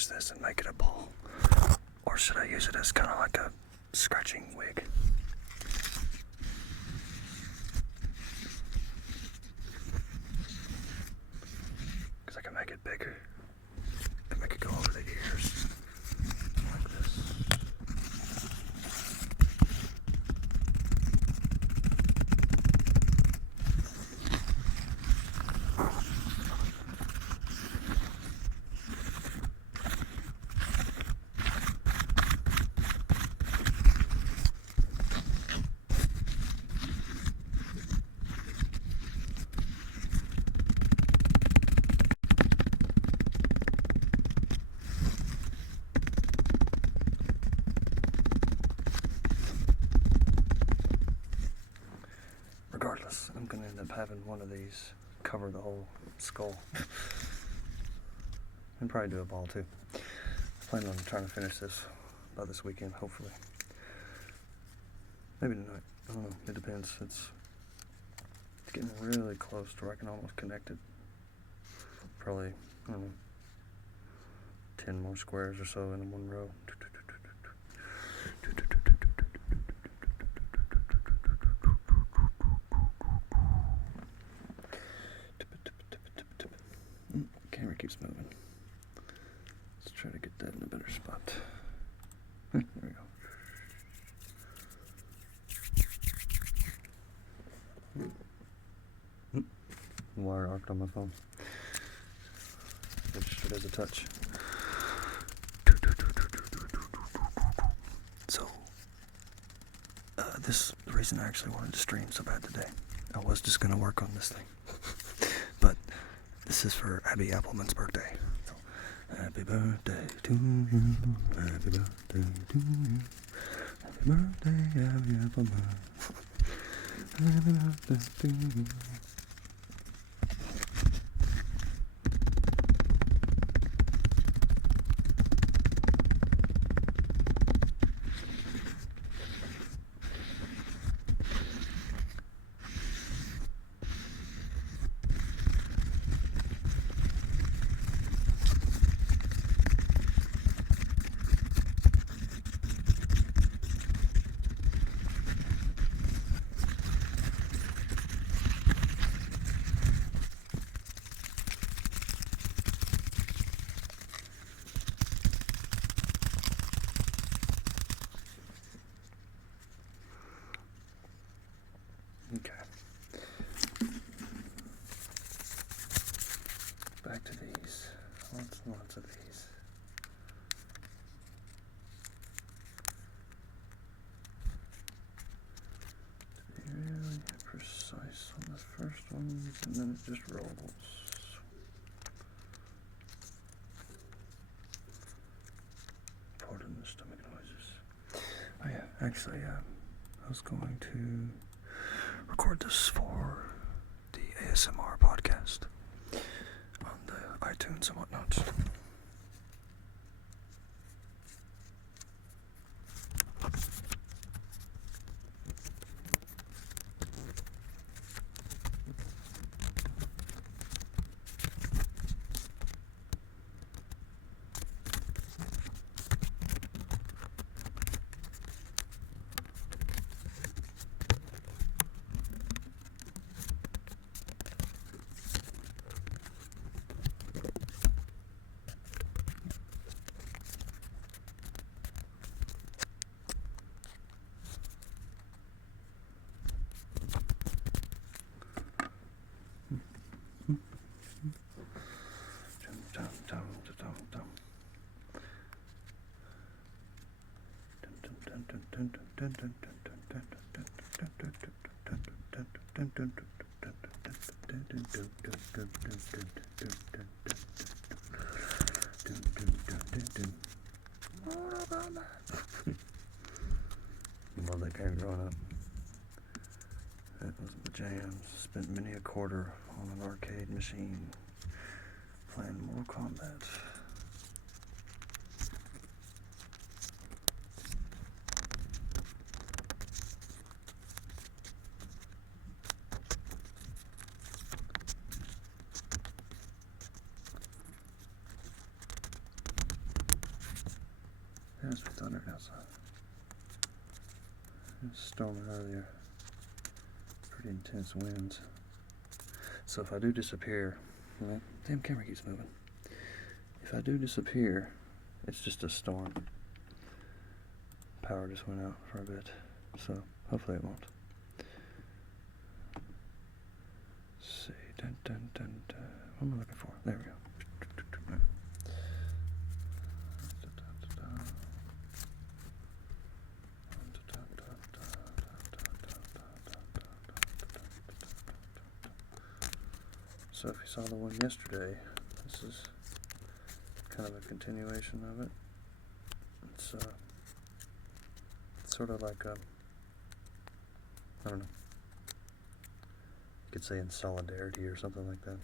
finish this and make it a ball? Or should I use it as kind of like a scratching wig? Because I can make it bigger. I can make it go over the ears. Like this. Regardless, I'm going to end up having one of these cover the whole skull. And probably do a ball too. I plan on trying to finish this by this weekend, hopefully. Maybe tonight. I don't know. It depends. It's getting really close to where I can almost connect it. Probably, I don't know, 10 more squares or so in one row. Camera keeps moving. Let's try to get that in a better spot. There we go. Wire arced on my phone. Registered as a touch. So, the reason I actually wanted to stream so bad today, I was just going to work on this thing. But this is for Abby Appleman's birthday. So, happy birthday to you, happy birthday to you, happy birthday, Abby Appleman, happy birthday to you. Okay. Back to these. Lots and lots of these. To be really precise on this first one, and then it just rolls. Pardon the stomach noises. Oh yeah, actually, I was going to record this for the ASMR podcast on the iTunes and whatnot. Love that game growing up. That was my jam. Spent many a quarter on an arcade machine playing Mortal Kombat. outside. It was storming earlier. Pretty intense winds. So if I do disappear, well, damn camera keeps moving. If I do disappear, it's just a storm. Power just went out for a bit, so hopefully it won't. Let's see, dun dun dun dun. What am I looking for? There we go. So if you saw the one yesterday, this is kind of a continuation of it. It's sort of like a, I don't know, you could say in solidarity or something like that.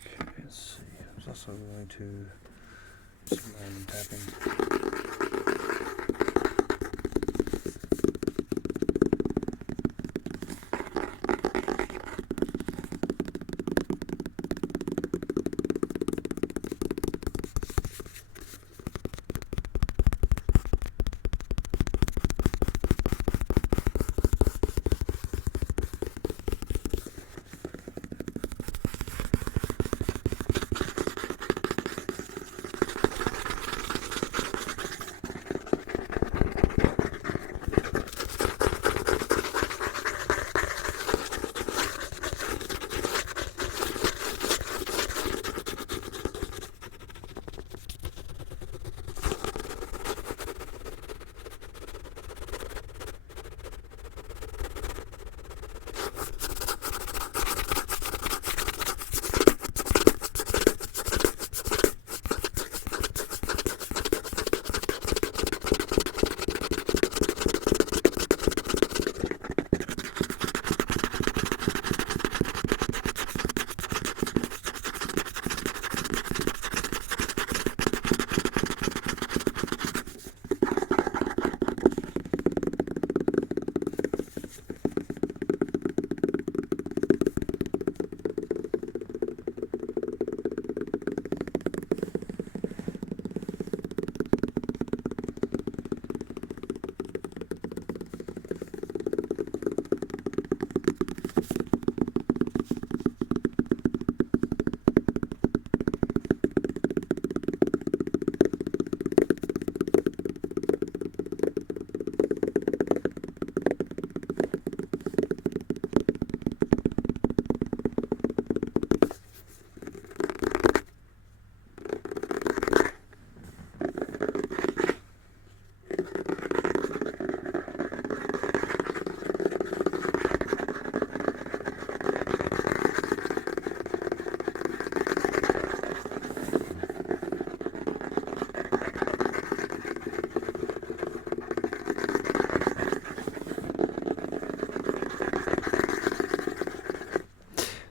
Okay, let's see. I was also going to do some random tapping.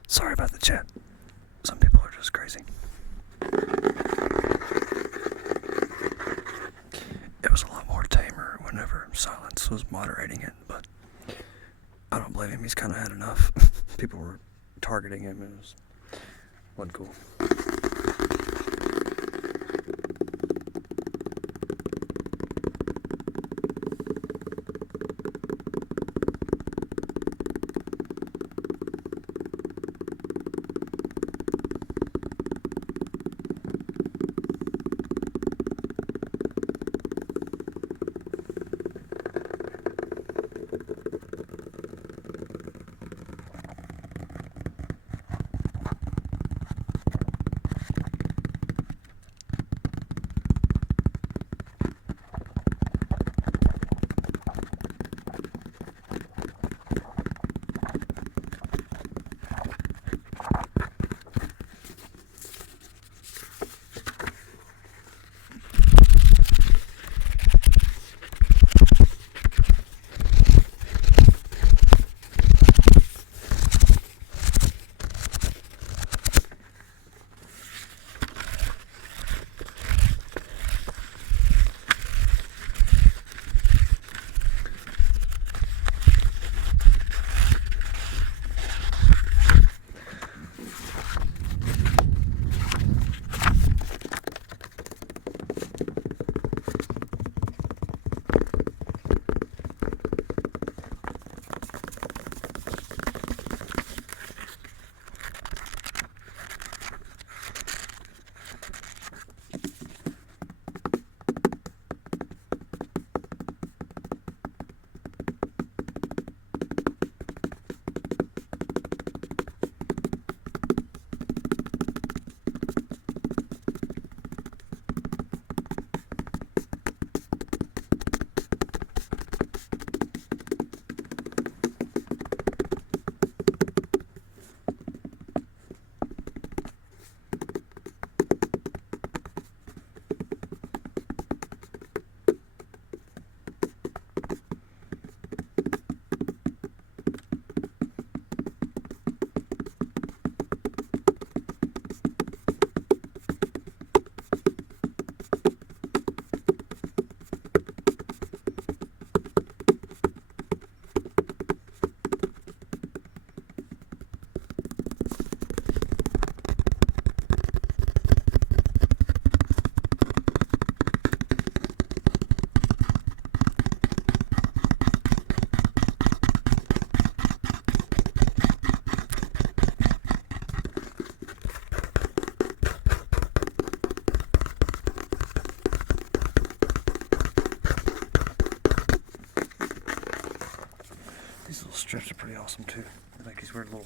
Sorry about the chat. Some people are just crazy. It was a lot more tamer whenever Silence was moderating it, but I don't blame him. He's kind of had enough. People were targeting him, and it wasn't cool. These little strips are pretty awesome too. They make these weird little.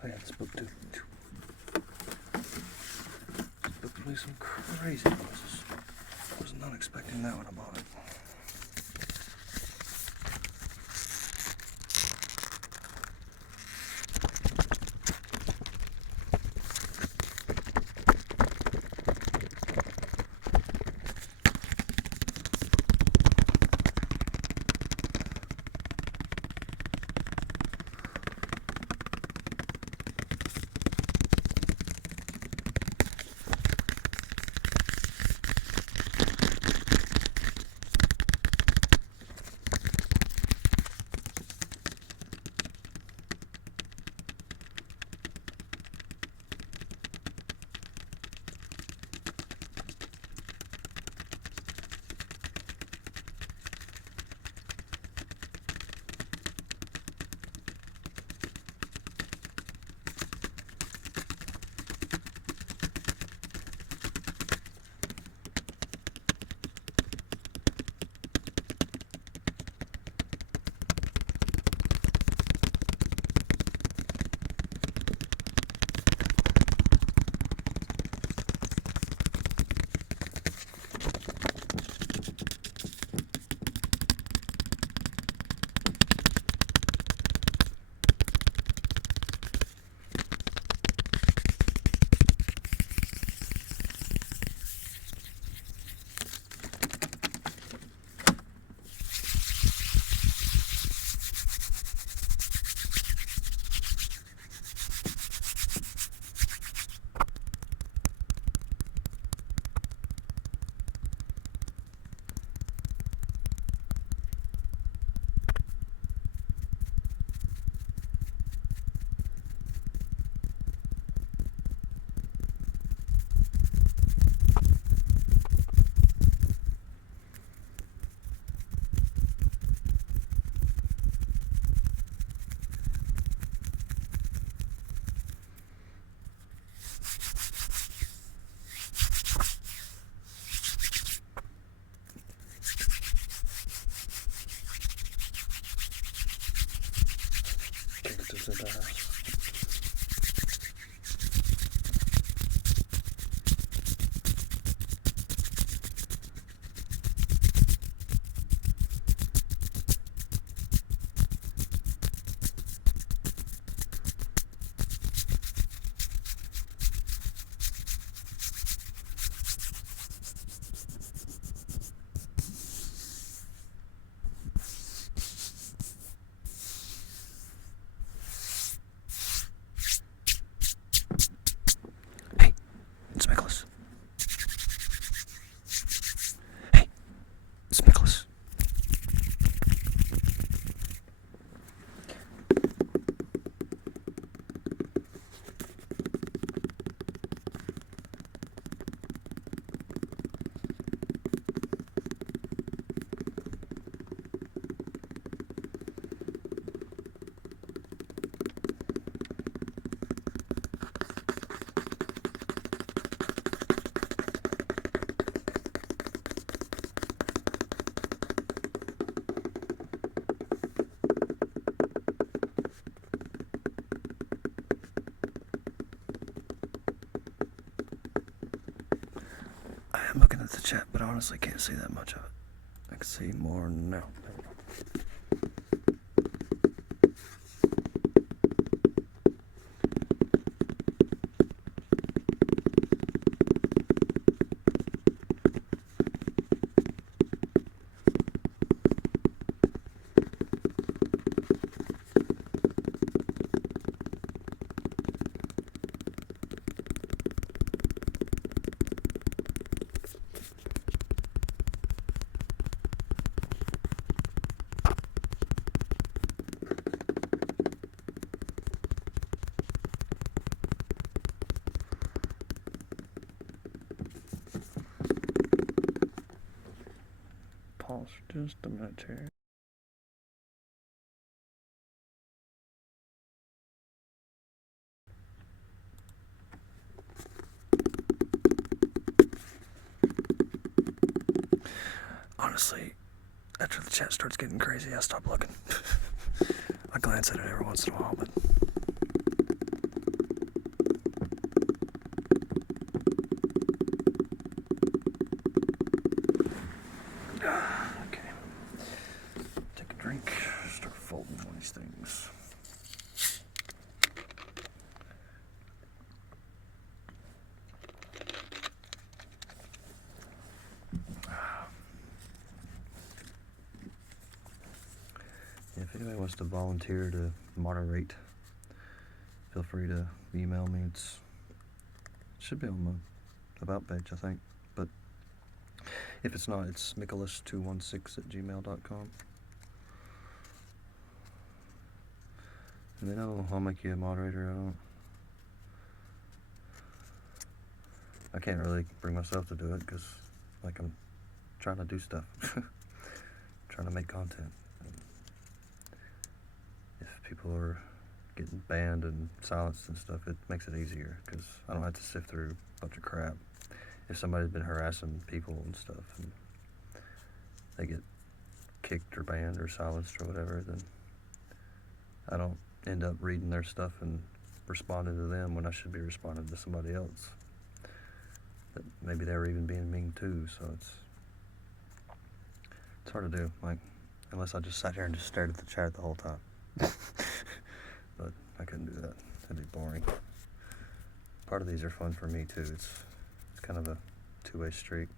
I got this book too. This book plays some crazy noises. I was not expecting that when I bought it. chat, but I honestly can't see that much of it. I can see more now. Pause for just a minute here. Honestly, after the chat starts getting crazy, I stop looking. I glance at it every once in a while, but okay. Take a drink, start folding one of these things. If anybody wants to volunteer to moderate, feel free to email me. It should be on the about page, I think. But if it's not, it's nicholas216@gmail.com. And then I'll make you a moderator. I can't really bring myself to do it because, like, I'm trying to do stuff, trying to make content. If people are getting banned and silenced and stuff, it makes it easier because I don't have to sift through a bunch of crap. If somebody's been harassing people and stuff and they get kicked or banned or silenced or whatever, then I don't end up reading their stuff and responding to them when I should be responding to somebody else. That maybe they were even being mean too, so it's hard to do, like, unless I just sat here and just stared at the chat the whole time. But I couldn't do that. That'd be boring. Part of these are fun for me too. It's kind of a two-way street.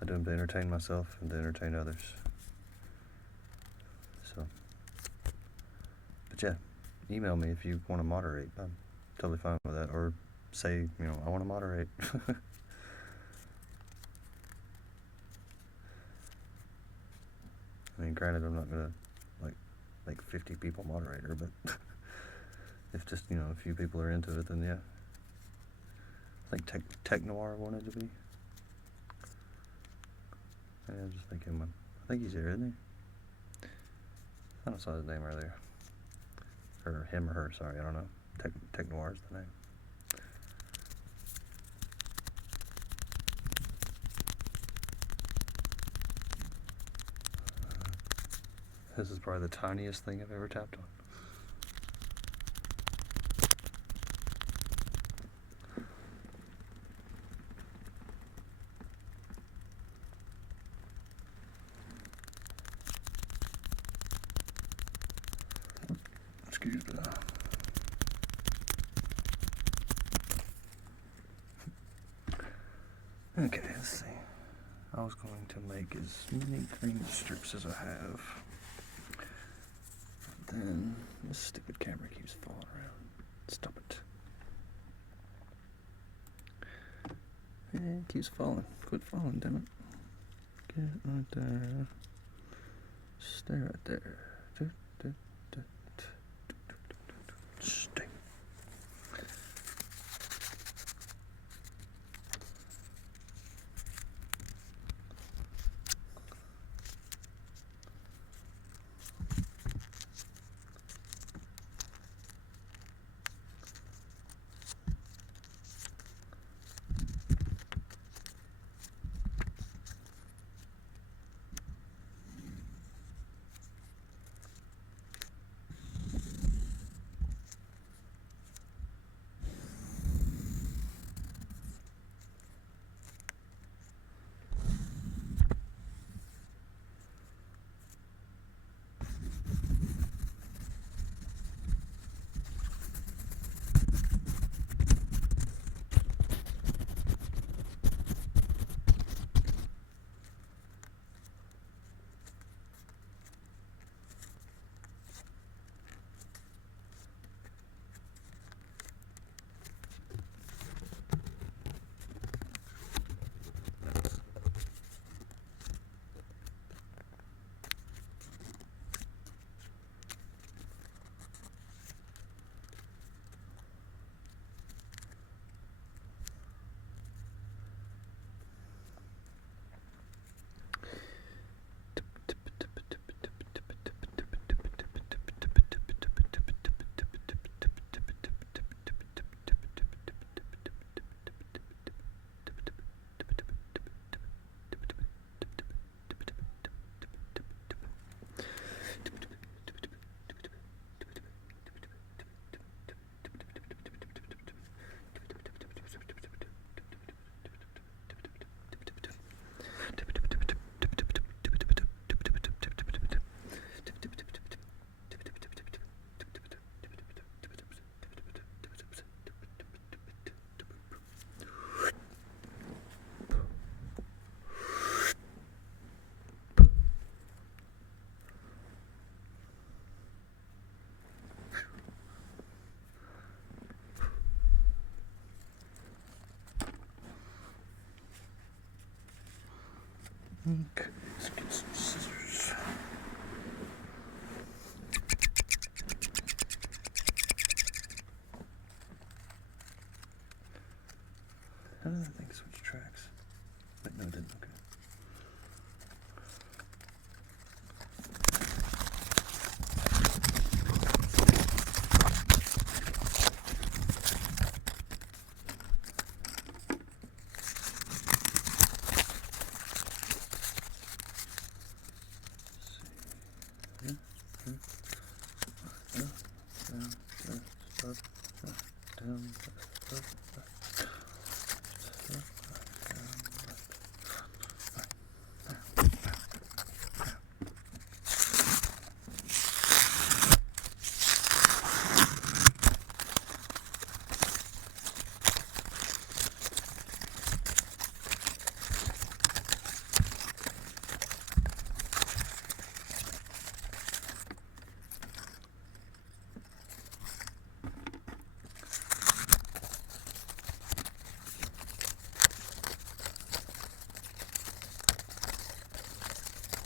I do them to entertain myself and to entertain others. So, but yeah, email me if you want to moderate. I'm totally fine with that. Or say, I want to moderate. I mean, granted, I'm not gonna make 50 people moderator, but if just a few people are into it, then yeah. I think Tech Noir wanted to be. Yeah, just make him one. I think he's here, isn't he? I don't saw his name earlier. Or him or her, sorry, I don't know. Tech Noir is the name. This is probably the tiniest thing I've ever tapped on. Excuse me. Okay, let's see. I was going to make as many green strips as I have. But then this stupid camera keeps falling around. Stop it. It keeps falling. Quit falling, damn it. Get right there. Stay right there. Stay. Okay, let's get some scissors. How did that thing switch tracks? Wait, no, it didn't. Okay.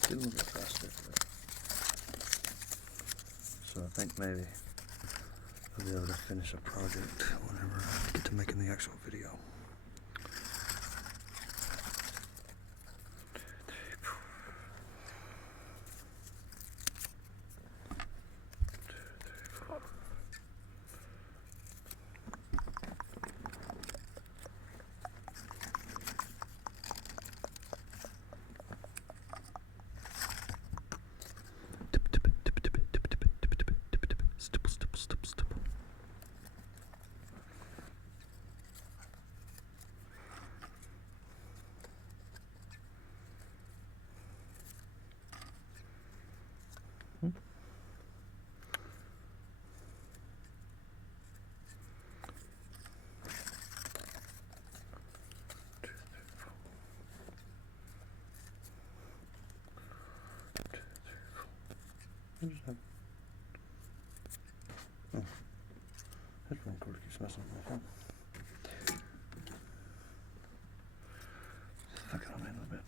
A little bit faster. So I think maybe I'll be able to finish a project whenever I get to making the actual video. Oh, headphone cord keeps messing with my phone. Fuck it on me a little bit.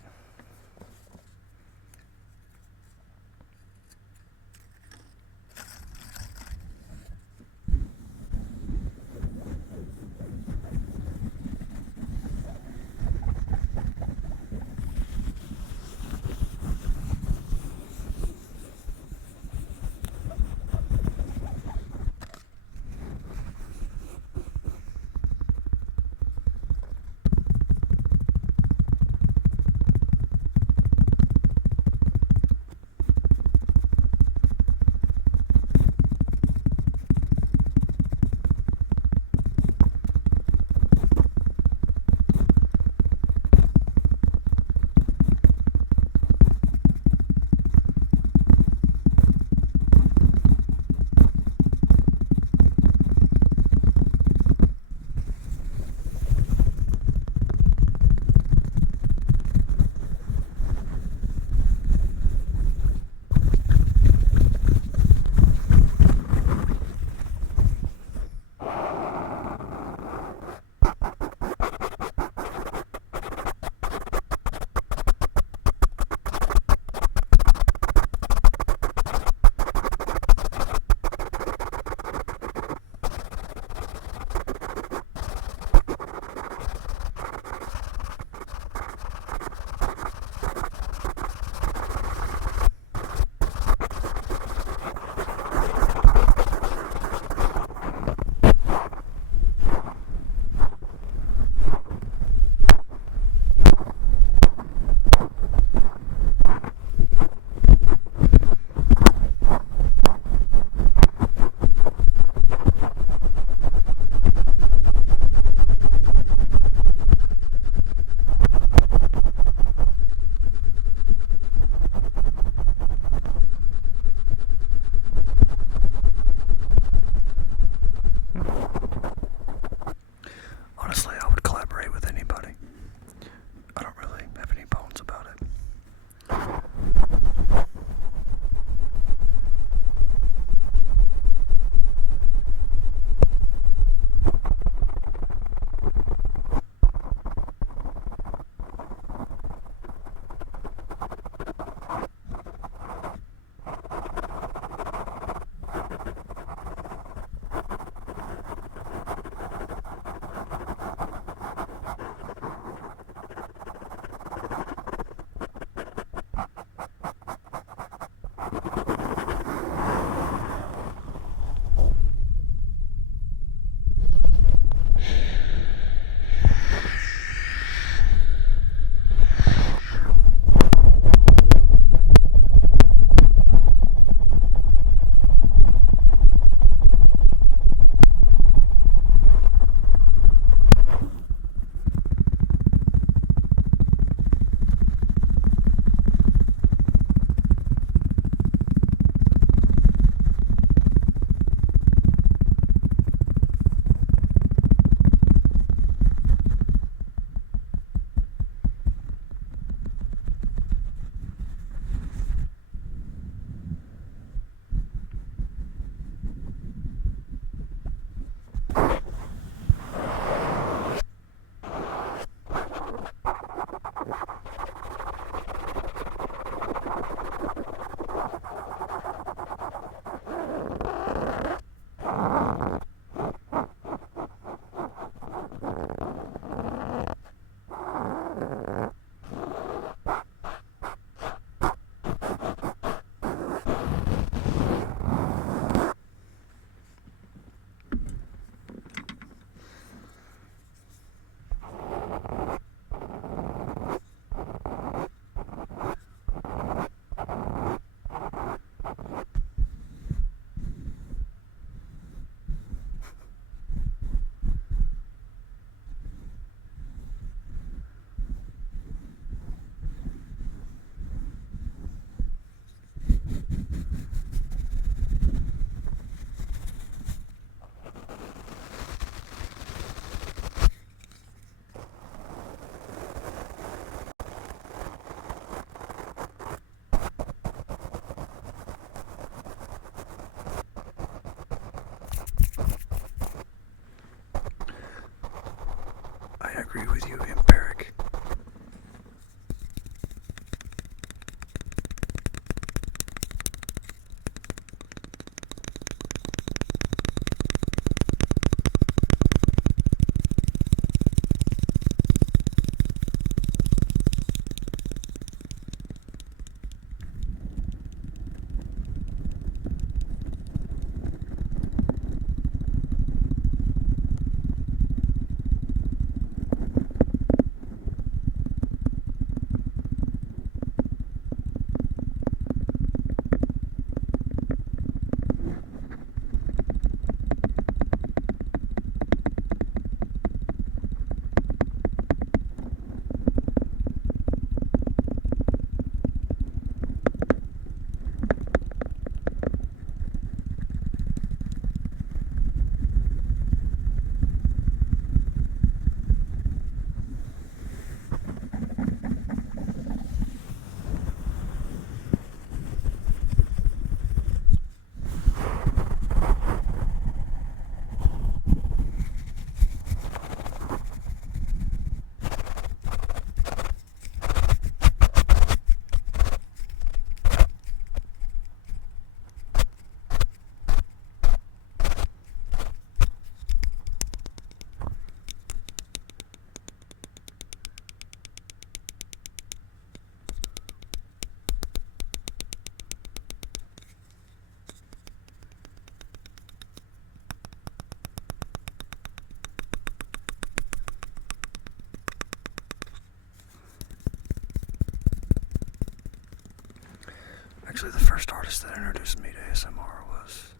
Actually, the first artist that introduced me to ASMR was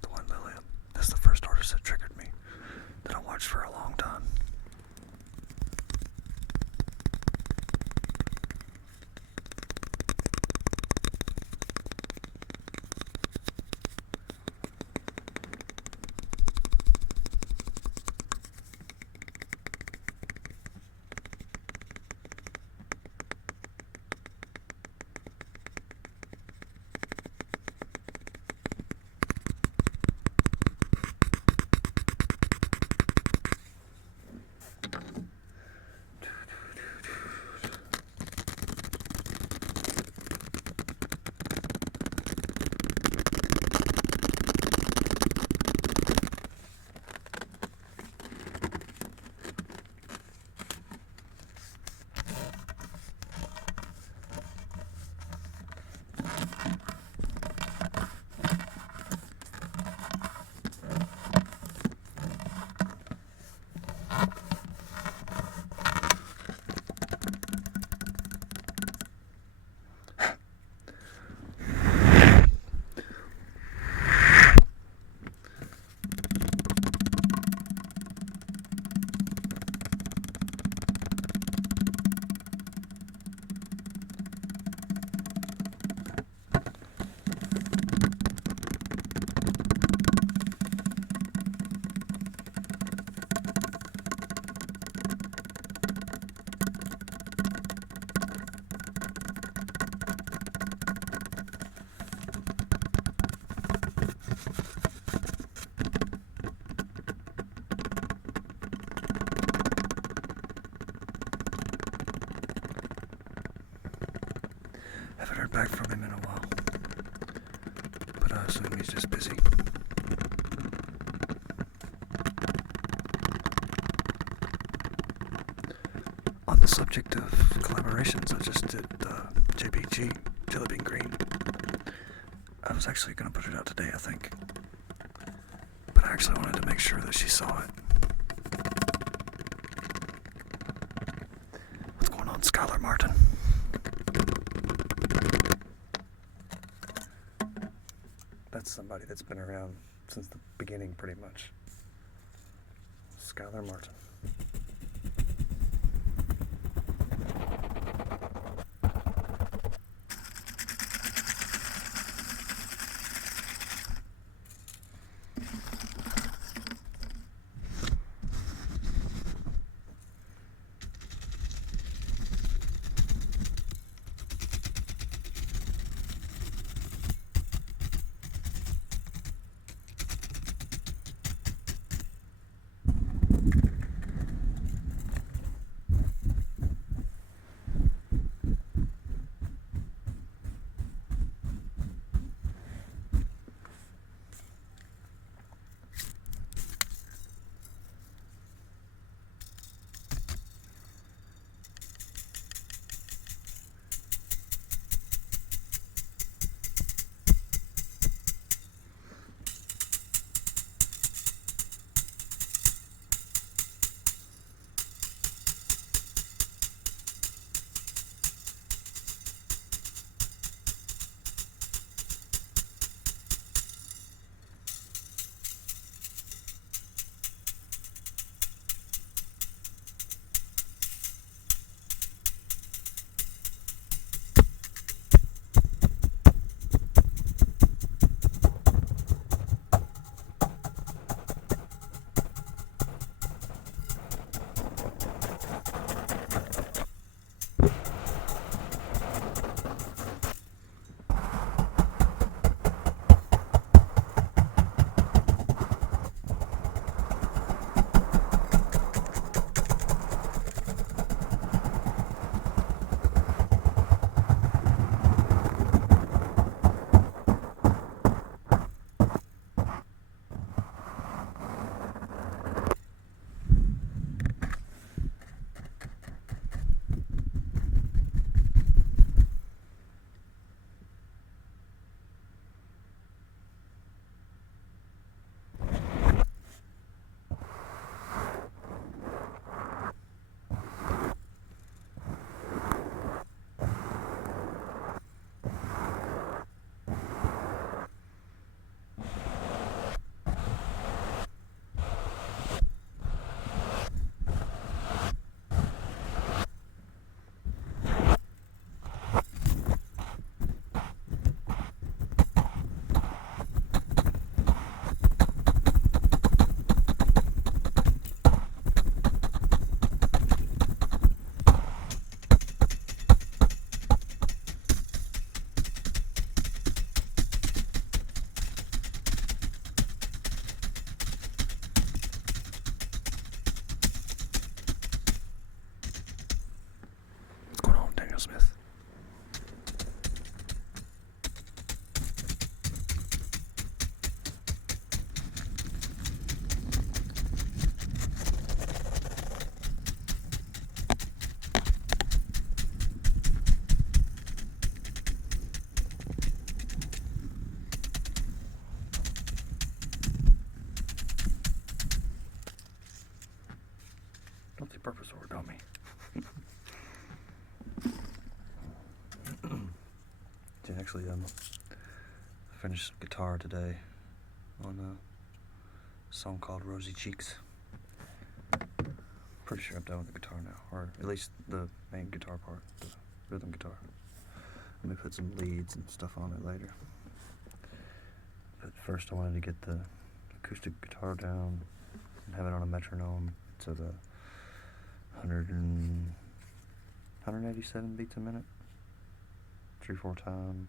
the one Lilium. That's the first artist that triggered me, that I watched for a long time. Haven't heard back from him in a while, but I assume he's just busy. On the subject of collaborations, I just did JBG, Jelly Bean Green. I was actually going to put it out today, I think. But I actually wanted to make sure that she saw it. What's going on, Skylar Martin? That's somebody that's been around since the beginning, pretty much. Skylar Martin. Multi-purpose origami. Actually, I finished guitar today on a song called Rosy Cheeks. Pretty sure I'm done with the guitar now, or at least the main guitar part, the rhythm guitar. I may put some leads and stuff on it later. But first I wanted to get the acoustic guitar down and have it on a metronome to the 187 beats a minute, 3/4 time.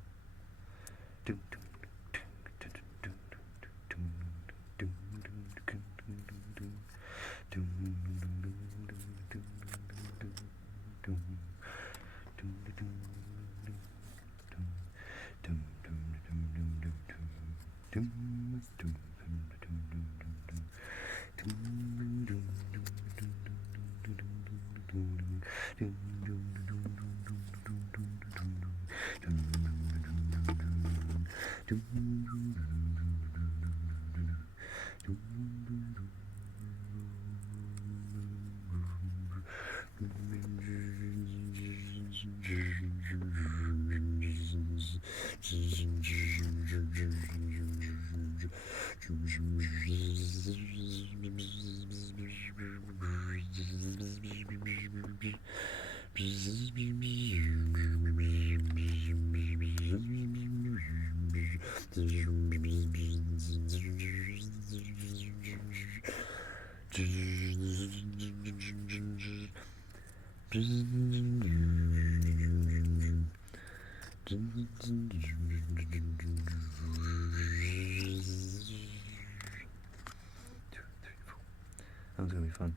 That one's gonna be fun.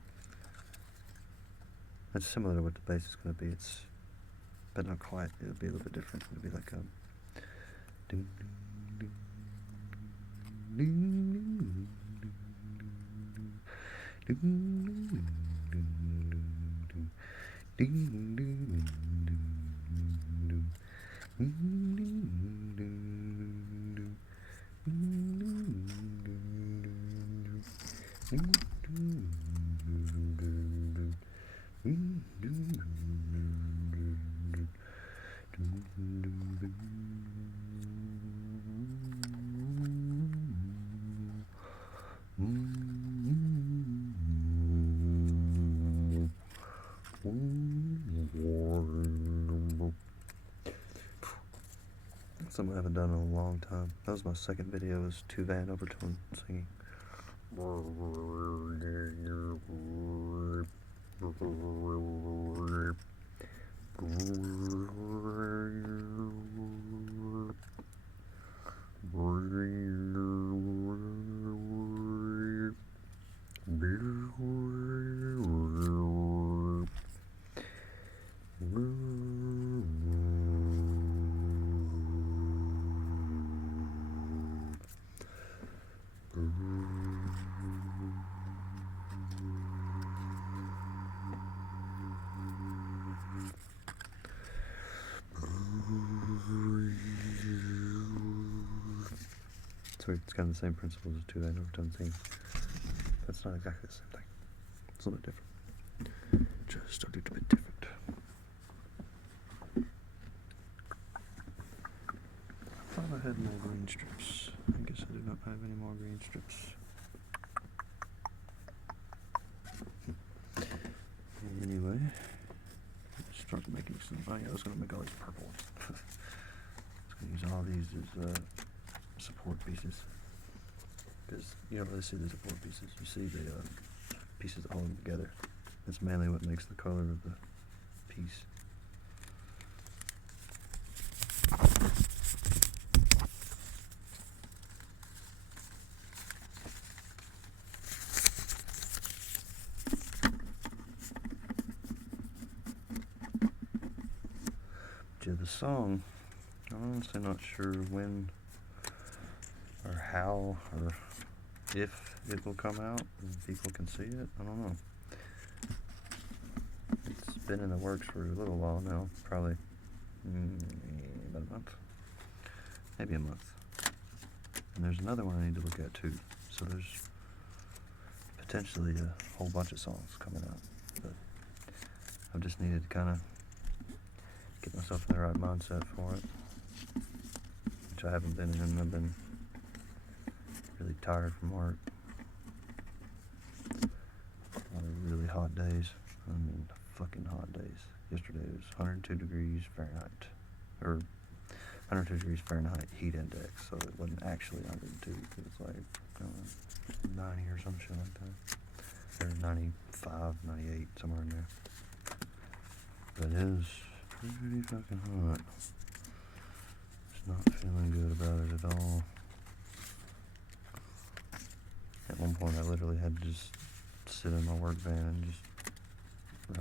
It's similar to what the bass is gonna be. But not quite. It'll be a little bit different. It'll be like something I haven't done in a long time. That was my second video, was 2 Van Overtone singing. So it's kind of the same principle as 2 Van Overtone singing. That's not exactly the same thing. It's a little bit different. Just a little bit different. I thought I had more green strips. I guess I do not have any more green strips. Anyway, let's start making some. Oh yeah, I was going to make all these purple. I was going to use all these as support pieces, because you don't really see the support pieces. You see the pieces that hold them together. That's mainly what makes the color of the piece. But yeah, the song, I'm honestly not sure when or how or if it will come out and people can see it. I don't know. It's been in the works for a little while now, probably about a month, maybe a month. And there's another one I need to look at too. So there's potentially a whole bunch of songs coming out. but I've just needed to kind of get myself in the right mindset for it, which I haven't been in. I've been really tired from work. A lot of really hot days. I mean, fucking hot days. Yesterday it was 102 degrees Fahrenheit, or 102 degrees Fahrenheit heat index, so it wasn't actually 102, it was like, I don't know, 90 or some shit like that, or 95, 98, somewhere in there. But it is pretty fucking hot. Just not feeling good about it at all. At one point I literally had to just sit in my work van and just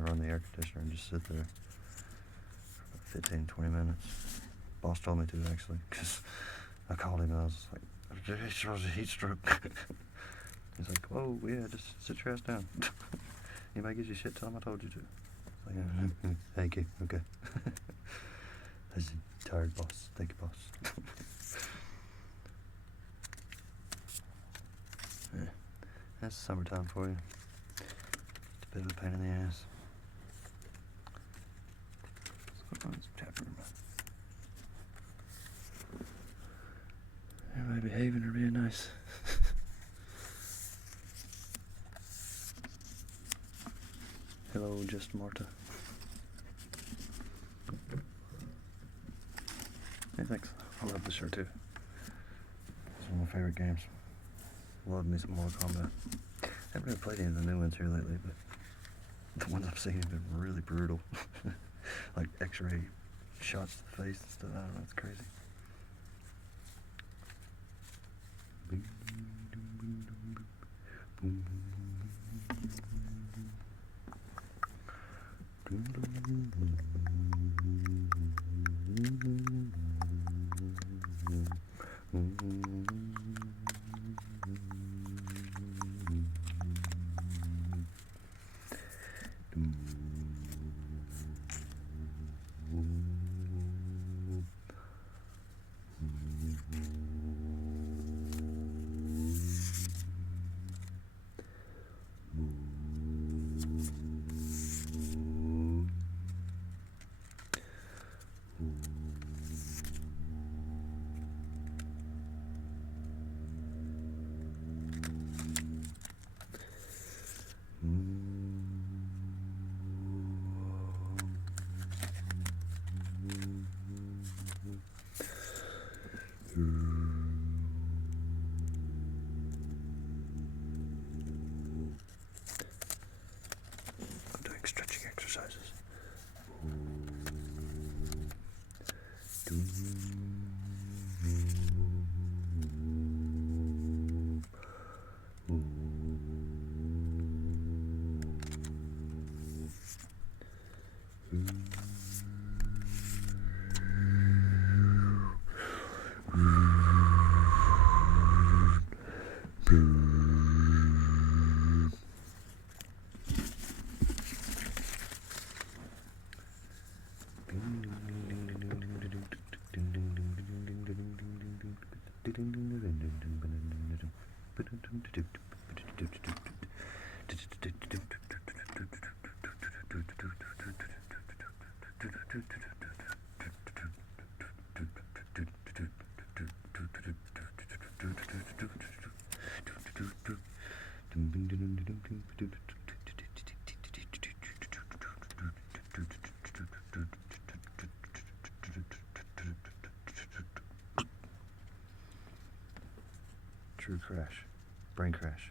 run the air conditioner and just sit there for about 15-20 minutes. Boss told me to, actually, because I called him and I was like, it was a heat stroke. He's like, oh yeah, just sit your ass down. Anybody gives you shit, tell him I told you to. Like, thank you, okay. I was tired, boss. Thank you, boss. Yeah, that's summertime for you. It's a bit of a pain in the ass. What's going on in this tap room? Everybody behaving or being nice. Hello, just Marta. Hey, thanks. I love this shirt too. It's one of my favorite games. Love me some Mortal Kombat. I haven't really played any of the new ones here lately, but the ones I've seen have been really brutal. Like X-ray shots to the face and stuff. I don't know, it's crazy. I'm doing stretching exercises. True crash. Brain crash.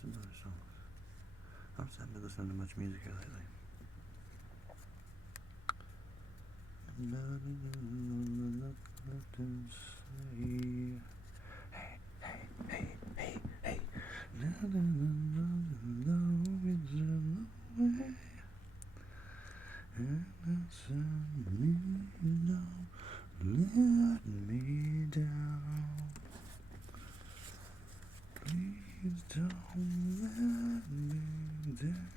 Some other songs. I just haven't been listening to much music here lately. Hey, hey, hey, hey, hey. Let me down. Please don't let me down.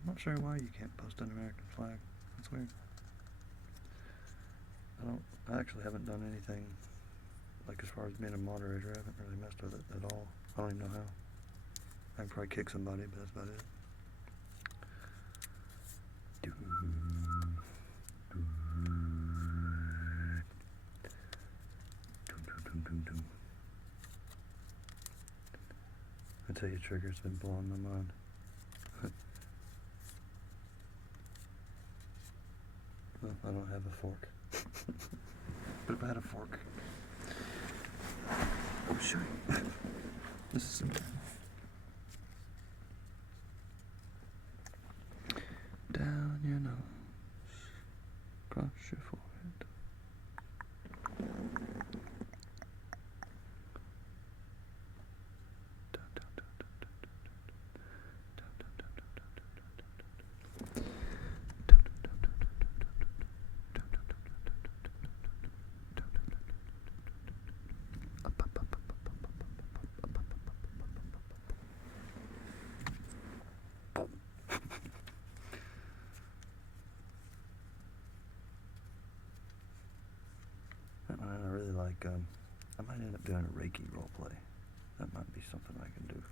I'm not sure why you can't post an American flag. That's weird. I actually haven't done anything, like as far as being a moderator, I haven't really messed with it at all. I don't even know how. I can probably kick somebody, but that's about it. I tell you, Trigger's been blowing my mind. Well, I don't have a fork. But if I had a fork, I would show you. This is some down your nose, across your forehead. That one I really like. I might end up doing a Reiki roleplay. That might be something I can do.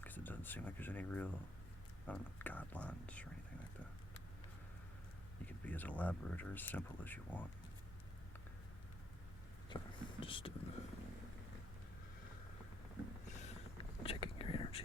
Because it doesn't seem like there's any real, I don't know, guidelines or anything like that. You can be as elaborate or as simple as you want. Sorry, just checking your energy.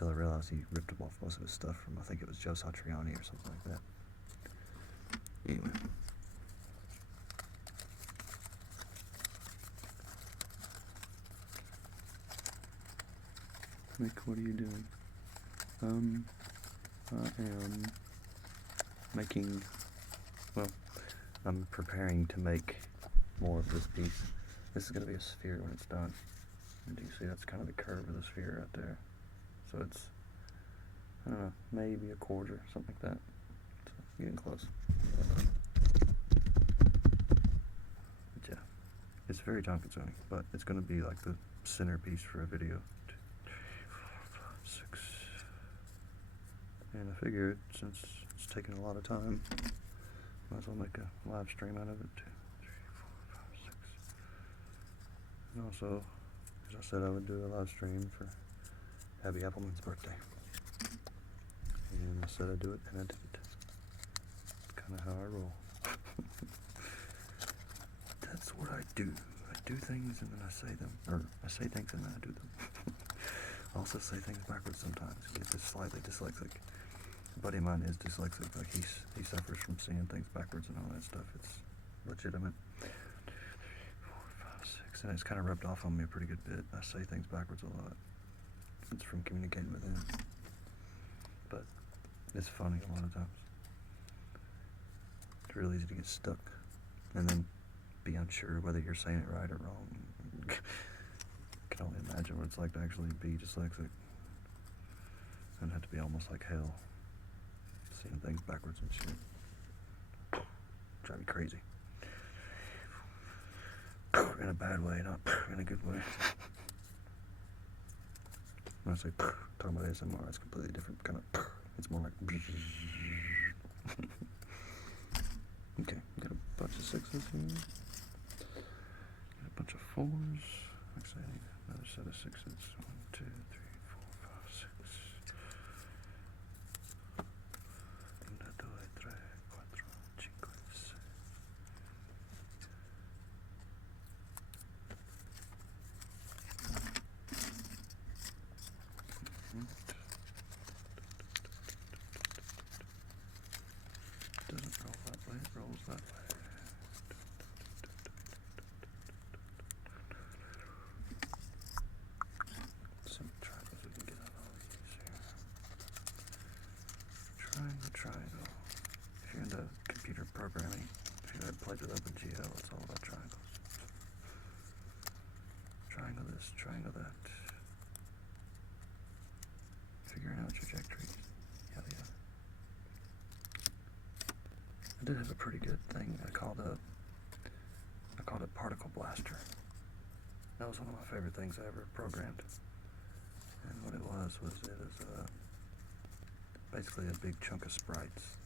Until I realized he ripped off most of his stuff from, I think it was Joe Satriani or something like that. Anyway. Nick, what are you doing? I am making, well, I'm preparing to make more of this piece. This is going to be a sphere when it's done. And do you see that's kind of the curve of the sphere right there? So it's, I don't know, maybe a quarter, something like that. So getting close. But yeah, it's very time consuming, but it's going to be like the centerpiece for a video. 2, 3, 4, 5, 6. And I figured since it's taking a lot of time, might as well make a live stream out of it. 2, 3, 4, 5, 6. And also, as I said, I would do a live stream for Abby Appleman's birthday. And I said I'd do it, and I did it. That's kind of how I roll. That's what I do. I do things and then I say them. Or I say things and then I do them. I also say things backwards sometimes. Get this slightly dyslexic. A buddy of mine is dyslexic. Like he suffers from seeing things backwards and all that stuff. It's legitimate. 4, 5, 6. And it's kind of rubbed off on me a pretty good bit. I say things backwards a lot. It's from communicating with him. But it's funny a lot of times. It's real easy to get stuck. And then be unsure whether you're saying it right or wrong. I can only imagine what it's like to actually be dyslexic. It'd have to be almost like hell. Seeing things backwards and shit. Drive me crazy. In a bad way, not in a good way. When I say talking about ASMR, it's completely different kind of. It's more like. Okay, got a bunch of 6s here. Got a bunch of 4s. Actually, I need another set of 6s. 1, 2, 3, 4, 5, 6. 1, 2, 3, 4, 5, 6. Doesn't roll that way, it rolls that way. Some triangles we can get on all these here. Triangle. If you're into computer programming, if you had played with OpenGL, it's all about triangles. Triangle this, triangle that. Figuring out trajectories. Yada yada. I did have a pretty good thing I called it Particle Blaster. That was one of my favorite things I ever programmed. And what it was basically a big chunk of sprites.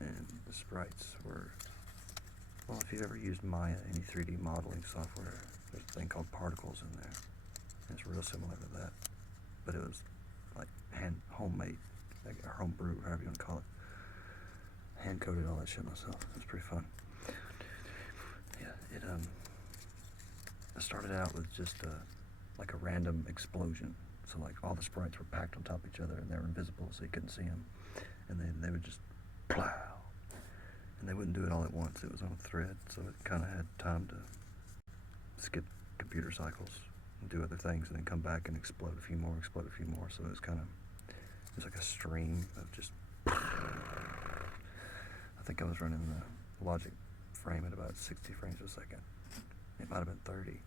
And the sprites were, well, if you've ever used Maya, any 3D modeling software, there's a thing called particles in there. And it's real similar to that. But it was like homemade, like, or homebrew, however you want to call it. Hand coded all that shit myself. It was pretty fun. Yeah, it started out with just like a random explosion. So like all the sprites were packed on top of each other and they were invisible, so you couldn't see them. And then they would just plow. And they wouldn't do it all at once. It was on a thread, so it kind of had time to skip computer cycles and do other things, and then come back and explode a few more. So it was like a stream of just. I think I was running the logic frame at about 60 frames a second. It might have been 30.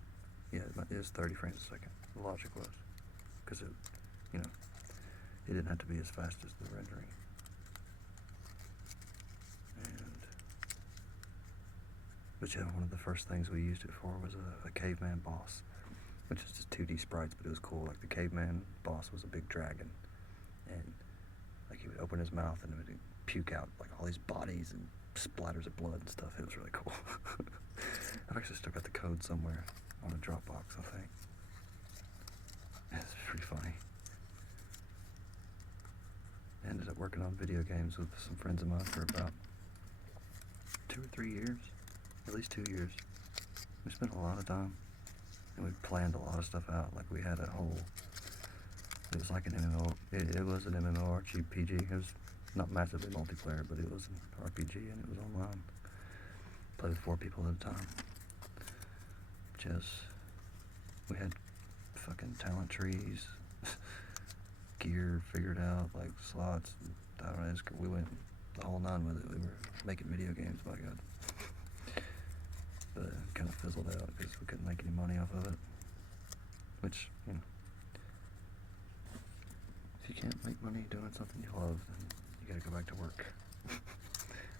Yeah, it is 30 frames a second. The logic was. Because it didn't have to be as fast as the rendering. But yeah, one of the first things we used it for was a caveman boss, which is just 2D sprites, but it was cool. Like the caveman boss was a big dragon, and like he would open his mouth and it would puke out like all these bodies and splatters of blood and stuff. It was really cool. I've actually still got the code somewhere on a Dropbox, I think. It's pretty funny. I ended up working on video games with some friends of mine for about 2 or 3 years. At least 2 years. We spent a lot of time, and we planned a lot of stuff out. Like we had a whole It was like an MMO. It was an MMORPG. It was not massively multiplayer, but it was an RPG and it was online. Played with 4 people at a time. Just, we had fucking talent trees, gear figured out, like slots. I don't know, we went the whole 9 with it. We were making video games, by God. But it kind of fizzled out because we couldn't make any money off of it. Which, you know, if you can't make money doing something you love, then you gotta go back to work.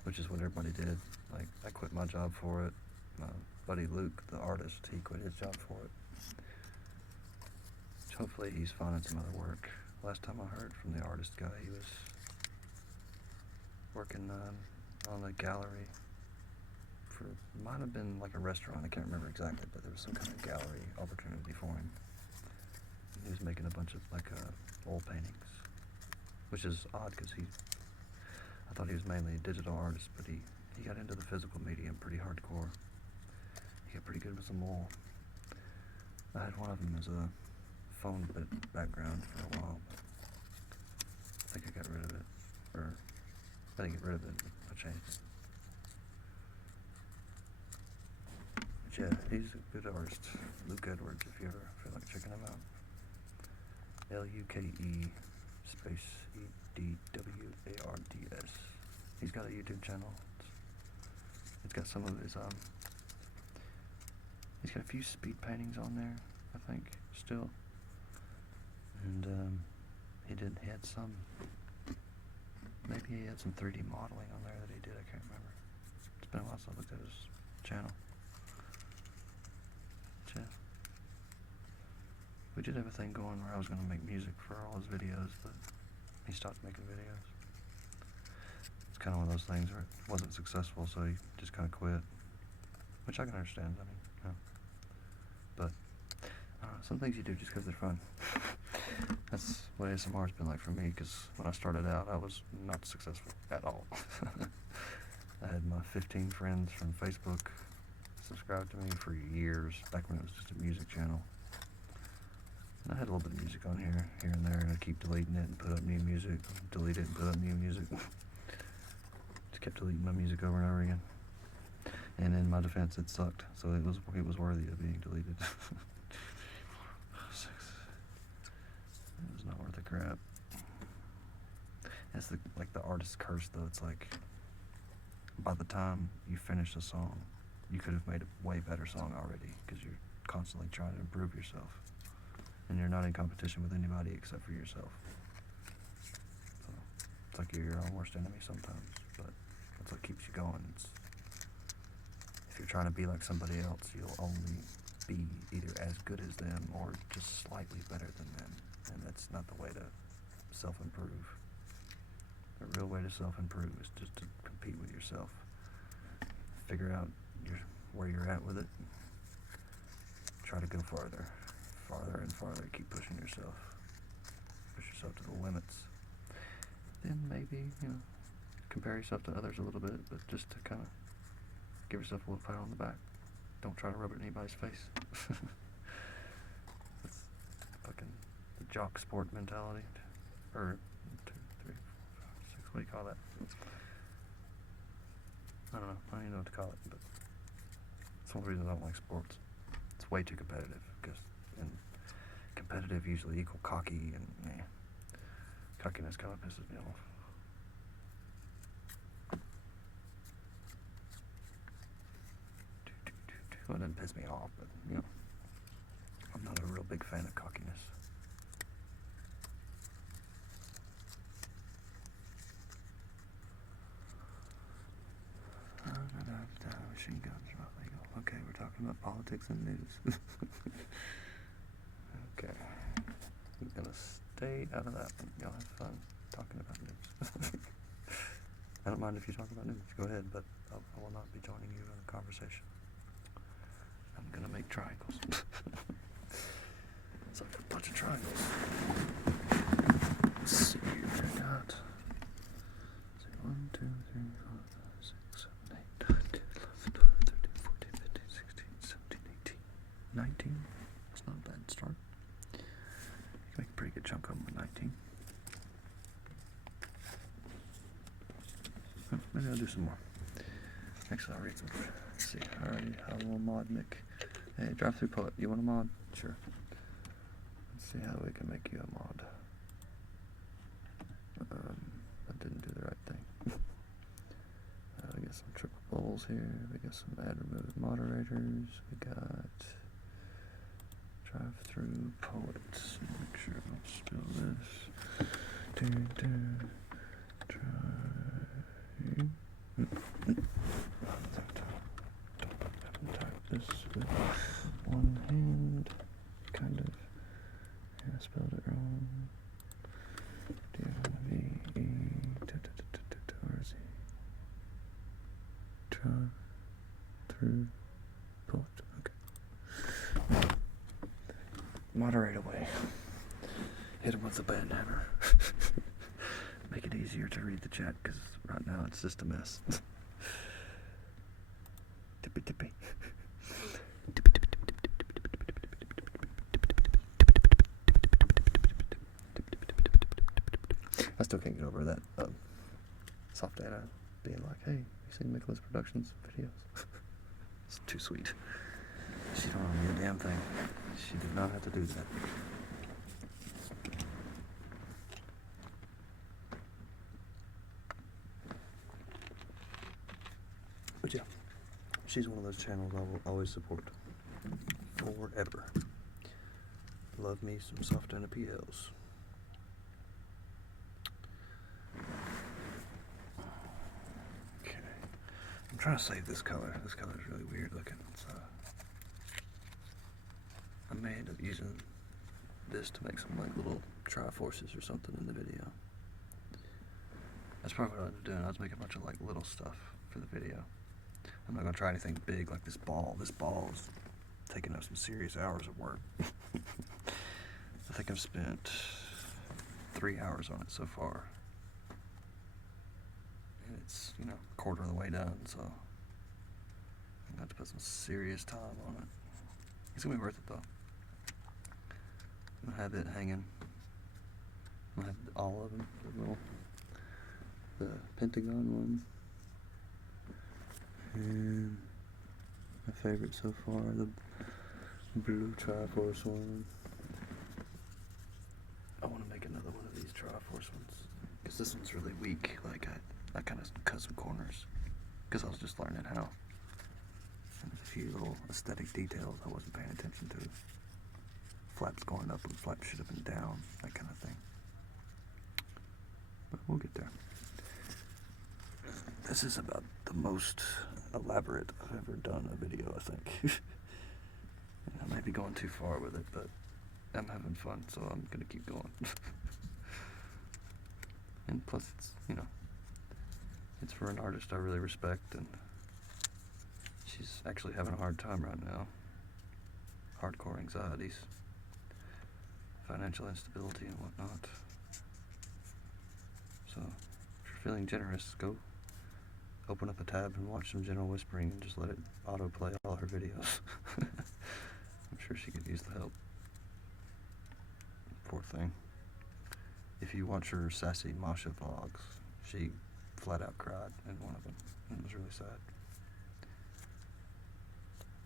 Which is what everybody did. Like, I quit my job for it. My buddy Luke, the artist, he quit his job for it. So hopefully he's finding some other work. Last time I heard from the artist guy, he was working on a gallery for, might have been like a restaurant, I can't remember exactly, but there was some kind of gallery opportunity for him. He was making a bunch of like oil paintings, which is odd because I thought he was mainly a digital artist, but he got into the physical medium pretty hardcore. He got pretty good with some oil. I had one of them as a phone background for a while, but I think I got rid of it. Or, I didn't get rid of it, I changed it. But yeah, he's a good artist. Luke Edwards, if you ever feel like checking him out. Luke space Edwards. He's got a YouTube channel. It's got some of his, he's got a few speed paintings on there, I think, still. And, he had some, maybe he had some 3D modeling on there that he did, I can't remember. It's been a while since I looked at his channel. But yeah. We did have a thing going where I was going to make music for all his videos, but he stopped making videos. It's kind of one of those things where it wasn't successful, so he just kind of quit. Which I can understand, I mean, you know. But, some things you do just because they're fun. That's what ASMR's been like for me, because when I started out, I was not successful at all. I had my 15 friends from Facebook subscribe to me for years, back when it was just a music channel. And I had a little bit of music on here and there, and I keep deleting it and put up new music, delete it and put up new music. Just kept deleting my music over and over again. And in my defense, it sucked, so it was worthy of being deleted. It was not worth the crap. That's like the artist's curse, though. It's like, by the time you finish a song, you could have made a way better song already, because you're constantly trying to improve yourself. And you're not in competition with anybody except for yourself. So, it's like you're your own worst enemy sometimes, but that's what keeps you going. If you're trying to be like somebody else, you'll only be either as good as them or just slightly better than them. And that's not the way to self-improve. The real way to self-improve is just to compete with yourself. Figure out where you're at with it. Try to go farther and farther. Keep pushing yourself. Push yourself to the limits. Then maybe, compare yourself to others a little bit, but just to kind of give yourself a little pat on the back. Don't try to rub it in anybody's face. That's fucking the jock sport mentality. Or 2, 3, 4, 5, 6. What do you call that? I don't know. I don't even know what to call it. But it's one of the reasons I don't like sports. It's way too competitive. And competitive usually equal cocky, and cockiness kind of pisses me off. Well, it doesn't piss me off, but, I'm not a real big fan of cockiness. Machine guns are not legal. Okay, we're talking about politics and news. Okay. We're gonna stay out of that one. Y'all have fun talking about news. I don't mind if you talk about news. Go ahead, but I will not be joining you in a conversation. I'm gonna make triangles. So a bunch of triangles. Let's see here. I got 1, 2, 3, 4, 5, 6, 7, 8, 9, 10, 11, 12, 13, 14, 15, 16, 17, 18, 19. That's not a bad start. You can make a pretty good chunk of them. Maybe I'll do some more. Actually, I'll read some. Let's see. Alrighty, I will mod Mick. Hey, drive-through poet. You want a mod? Sure. Let's see how we can make you a mod. I didn't do the right thing. We got some triple bowls here. We got some add remove moderators. We got drive-through poets. Make sure I don't spill this. Type this with one hand. Kind of. Yeah, I spelled it wrong. Where is he? Through poet. Okay. Moderate away. Hit him with the bandhammer. Make it easier to read the chat, because right now it's just a mess. Tippy tippy. I still can't get over that soft data being like, hey, you seen Nicholas Productions videos? It's too sweet. She don't owe me a damn thing. She did not have to do that. But yeah, she's one of those channels I will always support. Forever. Love me some soft data PLs. I'm trying to save this color. This color is really weird looking. It's, I may end up using this to make some like little Triforces or something in the video. That's probably what I was doing. I was making a bunch of like little stuff for the video. I'm not gonna try anything big like this ball. This ball is taking up some serious hours of work. I think I've spent 3 hours on it so far. And it's, you know, a quarter of the way done, so I'm gonna have to put some serious time on it. It's gonna be worth it though. I'm gonna have it hanging. I'm gonna have all of them. The Pentagon one. And my favorite so far, the blue Triforce one. I want to make another one of these Triforce ones, because this one's really weak. Like I kind of cut some corners, because I was just learning how. And there's a few little aesthetic details I wasn't paying attention to. Flaps going up and flap shit up and down, that kind of thing. But we'll get there. This is about the most elaborate I've ever done a video, I think. I might be going too far with it, but I'm having fun, so I'm gonna keep going. And plus, it's, you know, it's for an artist I really respect, and she's actually having a hard time right now. Hardcore anxieties, financial instability, and whatnot. So, if you're feeling generous, go open up a tab and watch some general whispering and just let it autoplay all her videos. I'm sure she could use the help. Poor thing. If you watch her Sassy Masha vlogs, she flat out cried in one of them. It was really sad.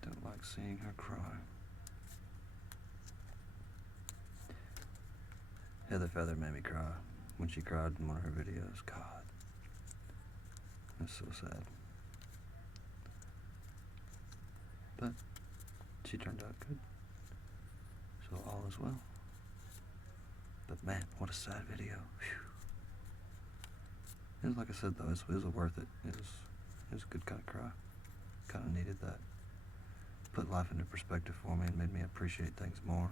Don't like seeing her cry. Heather Feather made me cry when she cried in one of her videos. God. That's so sad. But she turned out good. So all is well. But man, what a sad video. Whew. It was, like I said though, it was worth it. It was a good kind of cry. Kind of needed that. Put life into perspective for me and made me appreciate things more.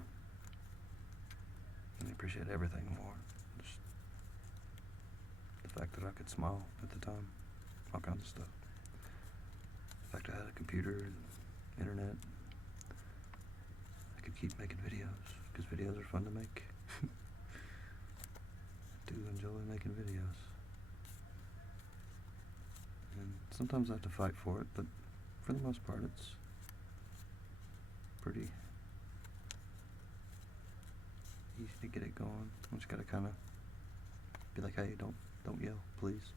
Made me appreciate everything more. Just the fact that I could smile at the time. All kinds of stuff. The fact I had a computer and internet. I could keep making videos, because videos are fun to make. I do enjoy making videos. And sometimes I have to fight for it, but for the most part it's pretty easy to get it going. I just gotta kinda be like, hey, don't yell, please.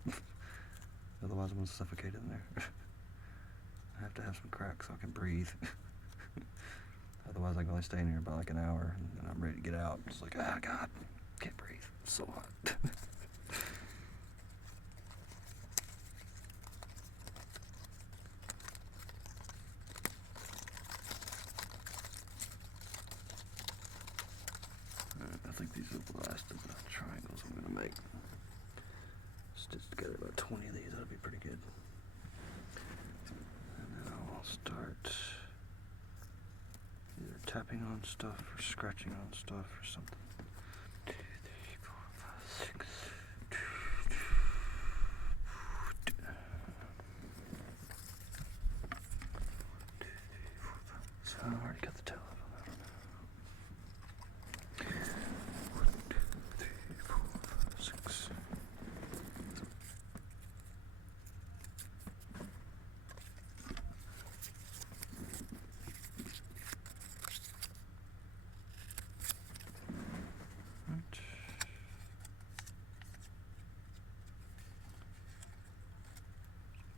Otherwise I'm gonna suffocate in there. I have to have some cracks so I can breathe. Otherwise I can only stay in here about like an hour and then I'm ready to get out. It's like, ah, God, can't breathe. It's so hot. I think these are the last of the triangles I'm going to make. Stitch together about 20 of these, that'll be pretty good. And then I'll start either tapping on stuff or scratching on stuff or something. 2, 3, 4, 5, 6. So I already got the tail up on that one. 1, 2, 3, 4, 5, 6. Right.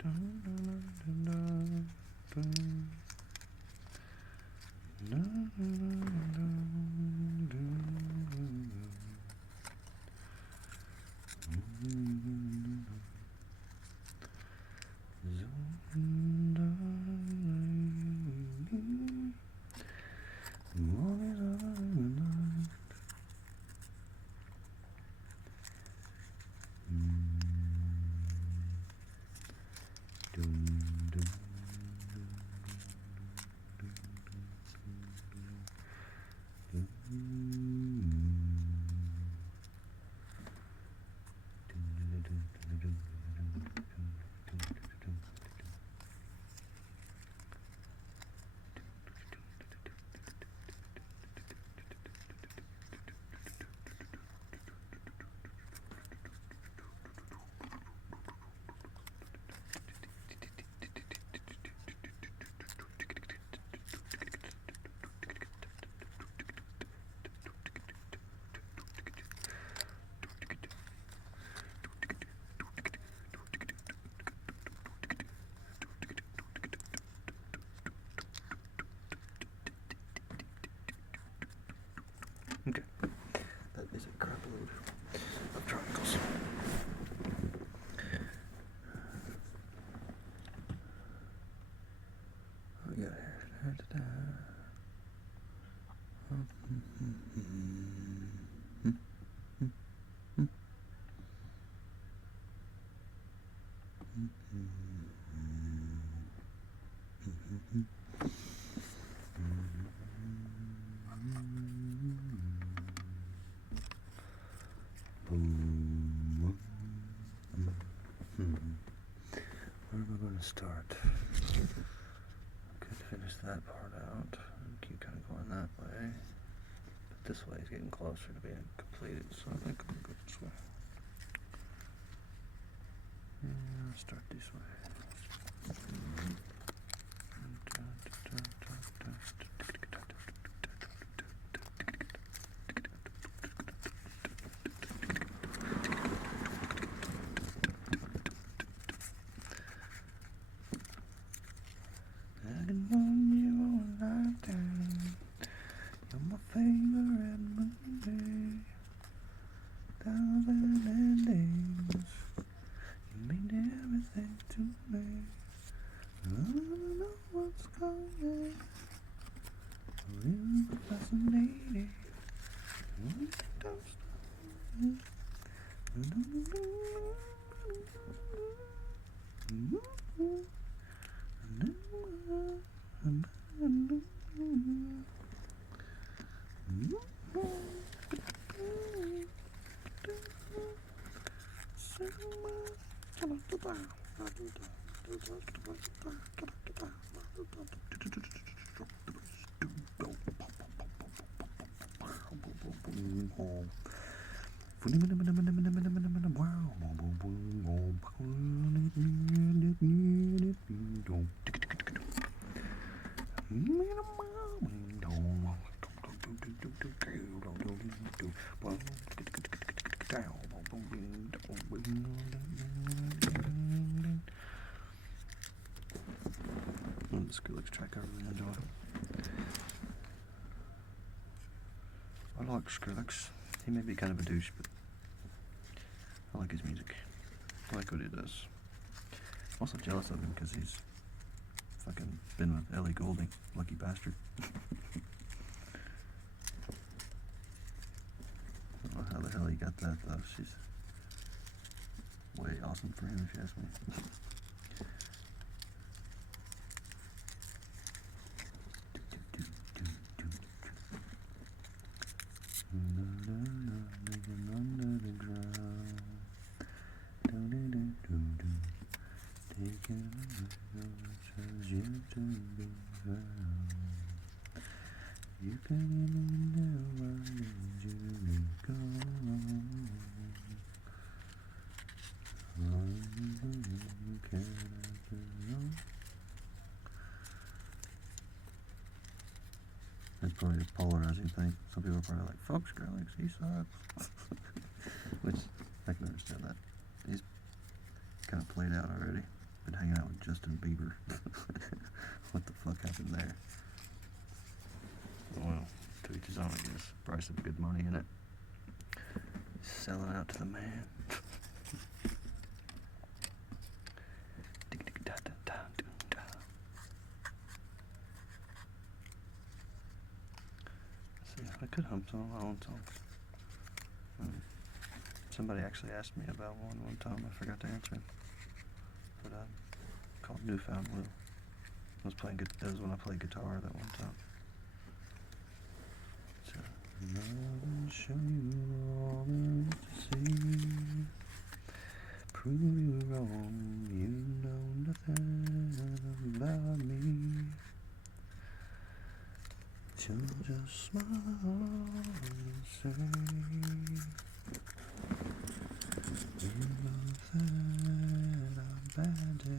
Dun, dun, dun, dun, dun. Dun, dun, dun, dun, Okay, that is a crap load of triangles. What we got here? Where am I going to start? Could finish that part out and keep kind of going that way. But this way is getting closer to being completed, so I think I'll go this way. Yeah, I'll start this way. I can want you all lifetime. You're my favorite movie. 1,000 days. You mean everything to me. I don't know what's coming. Really fascinating. Don't stop. the Skrillex track I really enjoy. I like Skrillex. He may be kind of a douche, but I like his music. I like what he does. I'm also jealous of him because he's fucking been with Ellie Goulding. Lucky bastard. I don't know how the hell he got that though. She's way awesome for him if you ask me. You can never need you to go That's probably a polarizing thing. Some people are probably like, fuck Skrillex, he sucks. Which, I can understand that. He's kind of played out already. Been hanging out with Justin Bieber. What the fuck happened there? Well, to each his own, I guess. Probably some good money in it. Selling out to the man. See, I could hum some of my own songs. Somebody actually asked me about one time. I forgot to answer him. But called Newfound Will. That was when I played guitar that one time. So, I'll show you all there is to see. Prove you wrong, you know nothing about me. Till just smile and say, we both had our bad days.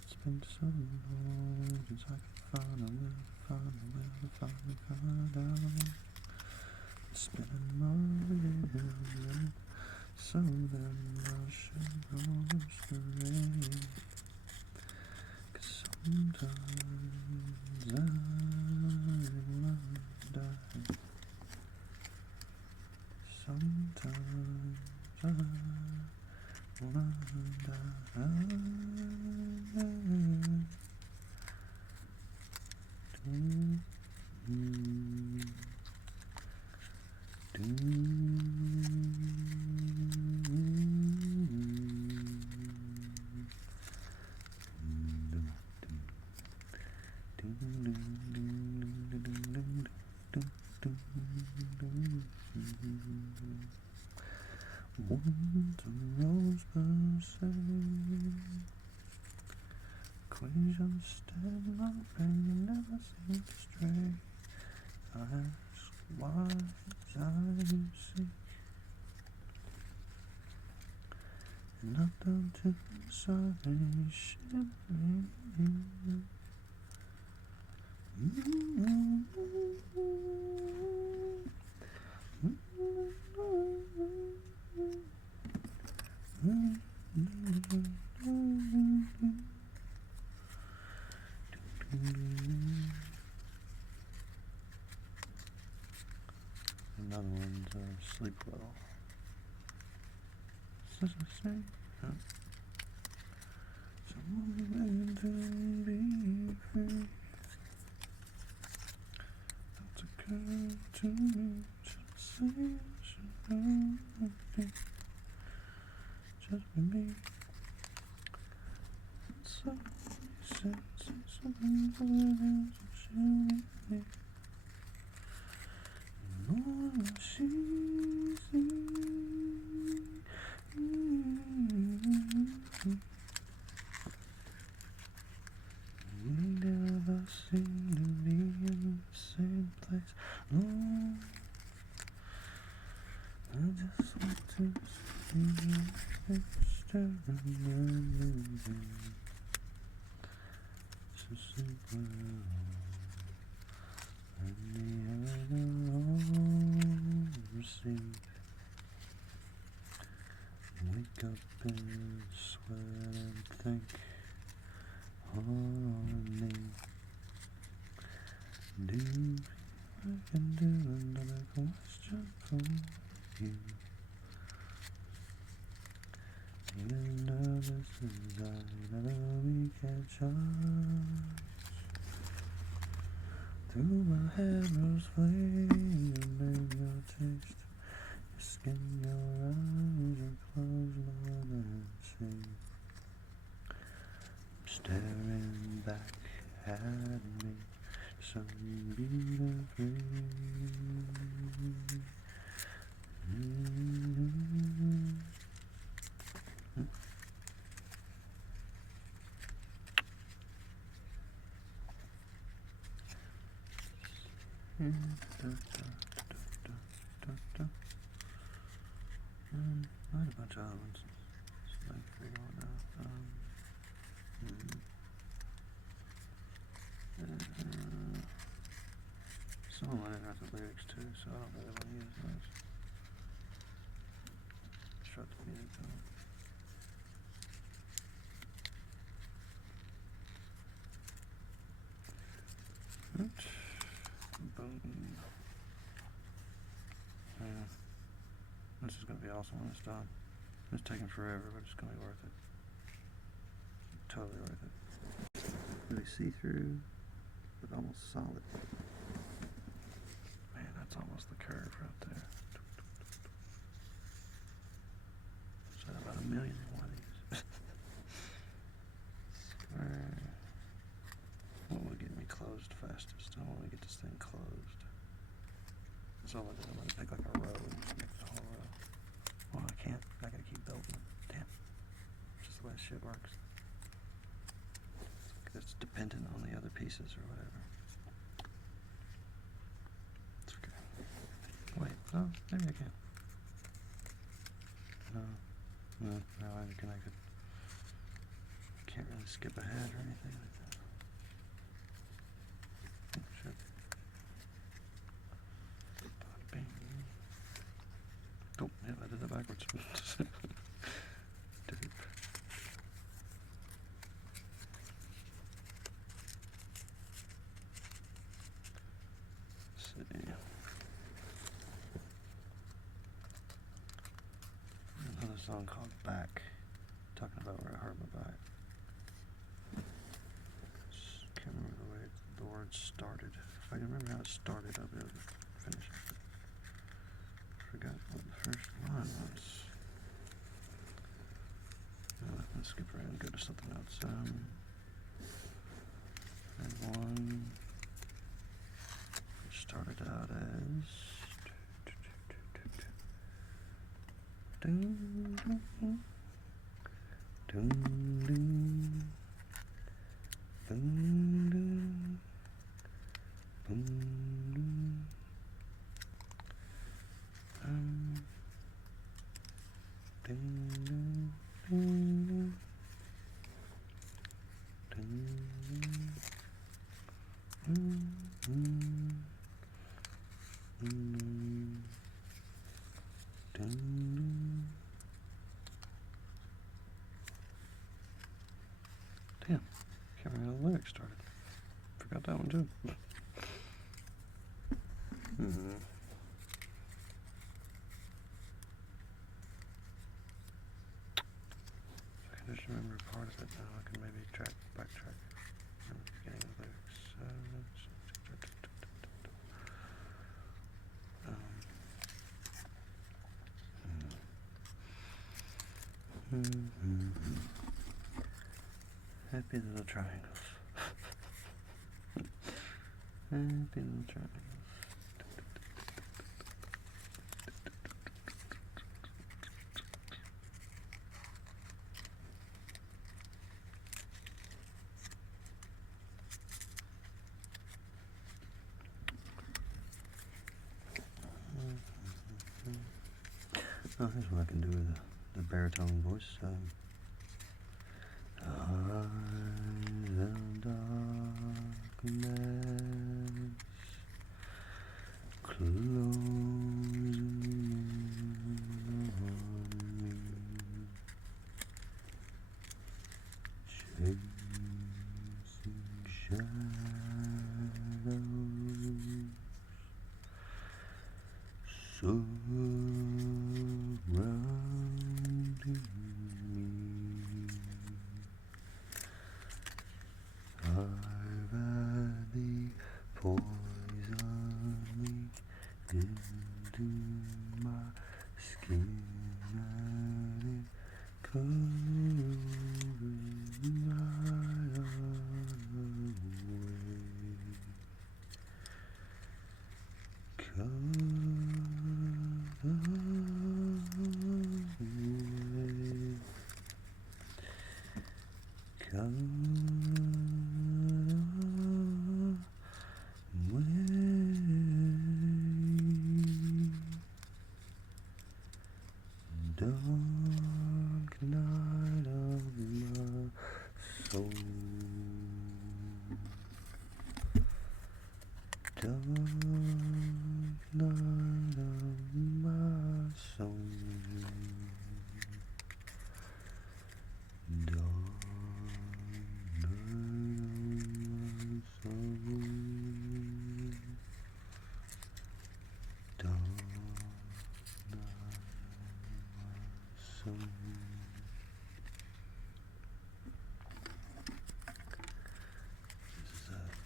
It's been so long since I could find out. It's been a moment, so then I should go straight. 'Cause sometimes I wanna die. Sometimes I wanna die. Once a rosebud sang, equation stand my brain never seemed to stray. I ask why I seek, and not down to salvation. Another one's Sleep Well. Does it say? Huh? Someone meant to be free. That's a girl to me. Should I say I should know be just be me? So you said, say something for it is, so she'll be me. Lord, she's we never seem to be in the same place. Oh, I just want to see you externally. So sleep well. on me. Do I can do another question for you? Even though this is I know we can't charge. Through my hair rose flame, your name, your taste, your skin, your eyes, your clothes, more than see. Staring back at me, so beautifully. I had a bunch of other ones. So I can figure out now. Some of mine have the lyrics too, so I don't really want to use those. Shut the music down. Oops. Boom. Yeah. This is going to be awesome when it's done. It's taking forever, but it's going to be worth it. Totally worth it. Really see-through, but almost solid. Man, that's almost the curve right there. So about 1 million in one of these. Square. What will get me closed fastest? I want to get this thing closed. That's all I do. I'm going to pick like a row and just make the whole row. Well, I can't. I gotta keep building. Damn. Just the way shit works. It's dependent on the other pieces or whatever. It's okay. Wait, no, maybe I can. No, either can I could. Can't really skip ahead or anything like that. Oh, shit. Bing. Oh, yeah, I did that backwards. Doop. See. Another song called Back, talking about where I hurt my back. Can't remember the way the words started. If I can remember how it started, I'll be able to finish it. Forgot what the first line was. Let's skip around and go to something else. And one started out as damn, can't remember how the lyrics started. Forgot that one too. I can just remember part of it now. I can maybe backtrack. Remember the beginning of the lyrics. Happy little triangles. Happy little triangles. Oh, here's what I can do with the baritone voice. Eyes of darkness, closing on me, shade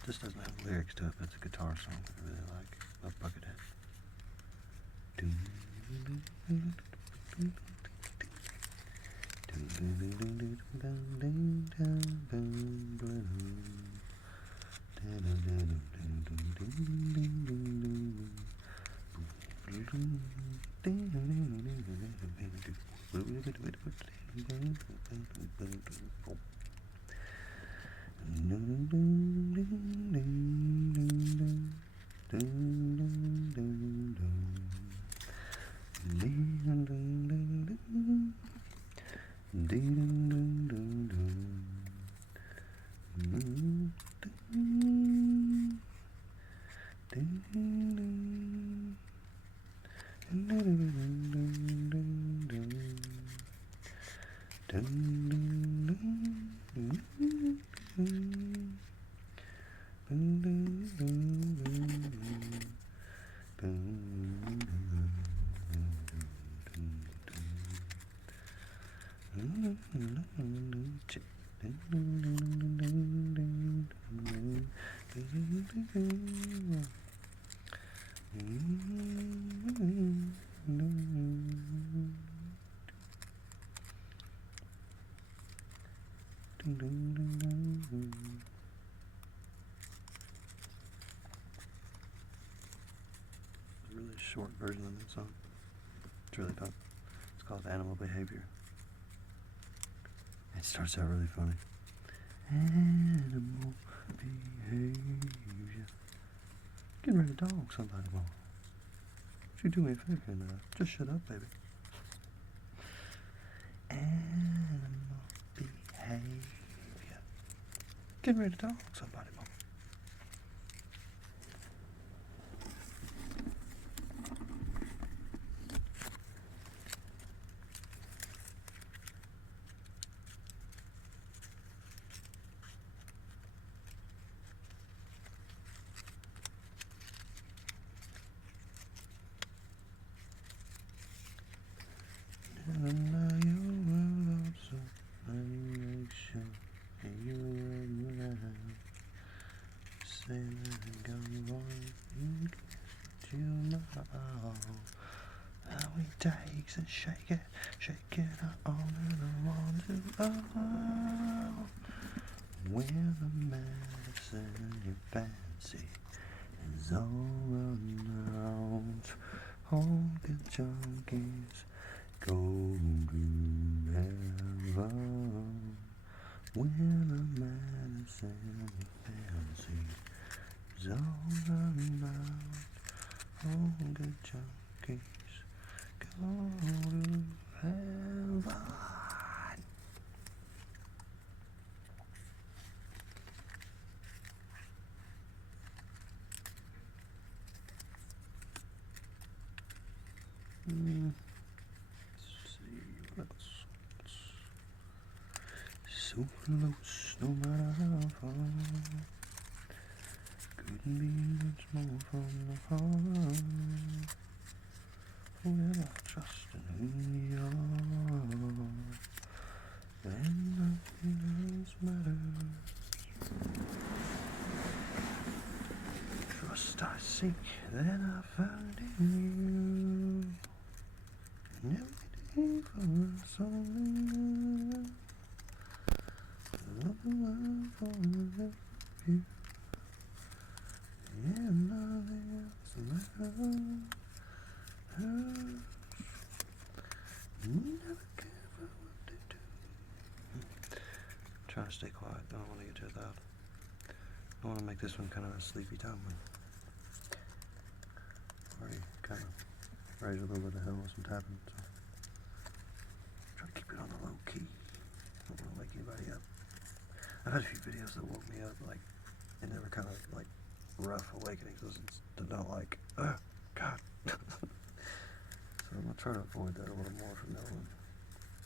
This doesn't have lyrics to it, but it's a guitar song that I really like. Love Buckethead. A really short version of that song. It's really fun. It's called Animal Behavior. It starts out really funny. Animal behavior. Getting ready to dog somebody more. Would you do me a favor and just shut up, baby? Animal behavior. Getting ready to dog somebody more. Takes and shake it on and on to oh. When the medicine you fancy is all around, all the junkies go to heaven. When the medicine you fancy is all around, all the junkies go to heaven. Let's see what else. So close, no matter how far. Couldn't be much more from the heart. When I trust in who you are, then nothing else matters. Trust I seek, then I found in you. And every day for us only love the world for you. And nothing else matters. Never care for what they do. Trying to stay quiet. I don't want to get too loud. I want to make this one kind of a sleepy time one. Already kind of raised a little bit of hell with some tapping, so try to keep it on the low key. I don't want to wake anybody up. I've had a few videos that woke me up, like, and they were kind of like rough awakenings. Those don't like, oh God. So I'm going to try to avoid that a little more from now on,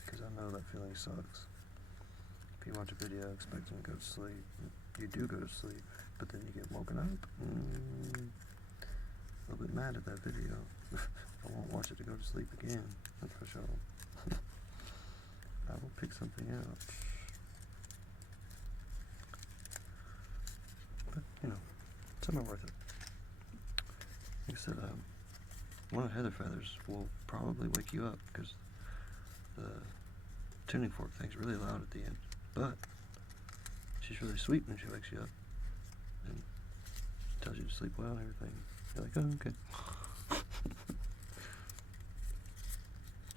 because I know that feeling sucks. If you watch a video expecting to go to sleep, you do go to sleep, but then you get woken up. A little bit mad at that video. I won't watch it to go to sleep again, that's for sure. I will pick something out. But, you know, Some are worth it. Like I said, one of the heather feathers will probably wake you up because the tuning fork thing's really loud at the end. But she's really sweet when she wakes you up and tells you to sleep well and everything. You're like, oh, okay.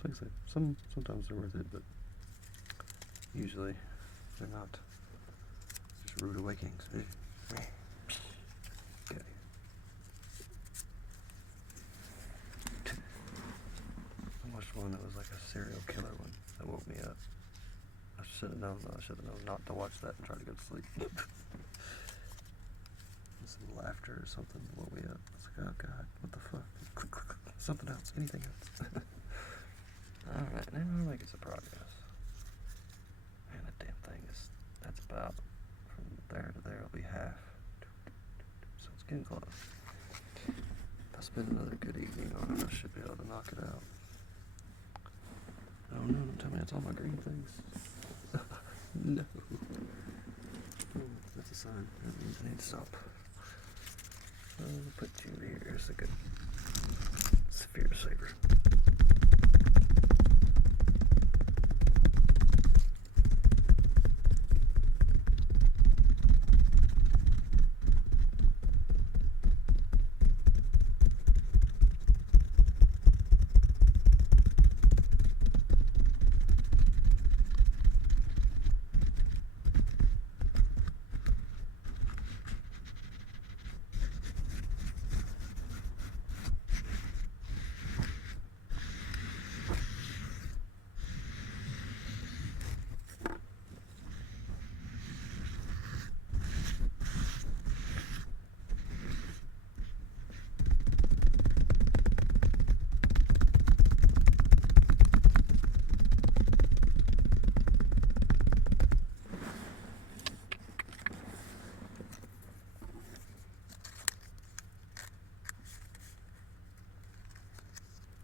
Like I said, sometimes they're worth it, but usually they're not. Just rude awakenings. Okay. I watched one that was like a serial killer one that woke me up. I should have known not to watch that and try to go to sleep. Some laughter or something woke me up. I was like, oh God, what the fuck? Something else, anything else. Alright, now we're making some progress. Man, that damn thing that's about, from there to there, it'll be half. So it's getting close. If I spend another good evening on it, I should be able to knock it out. Oh no, don't tell me that's all my green things. No. That's a sign. That means I need to stop. I'll put you here as a good sphere saver.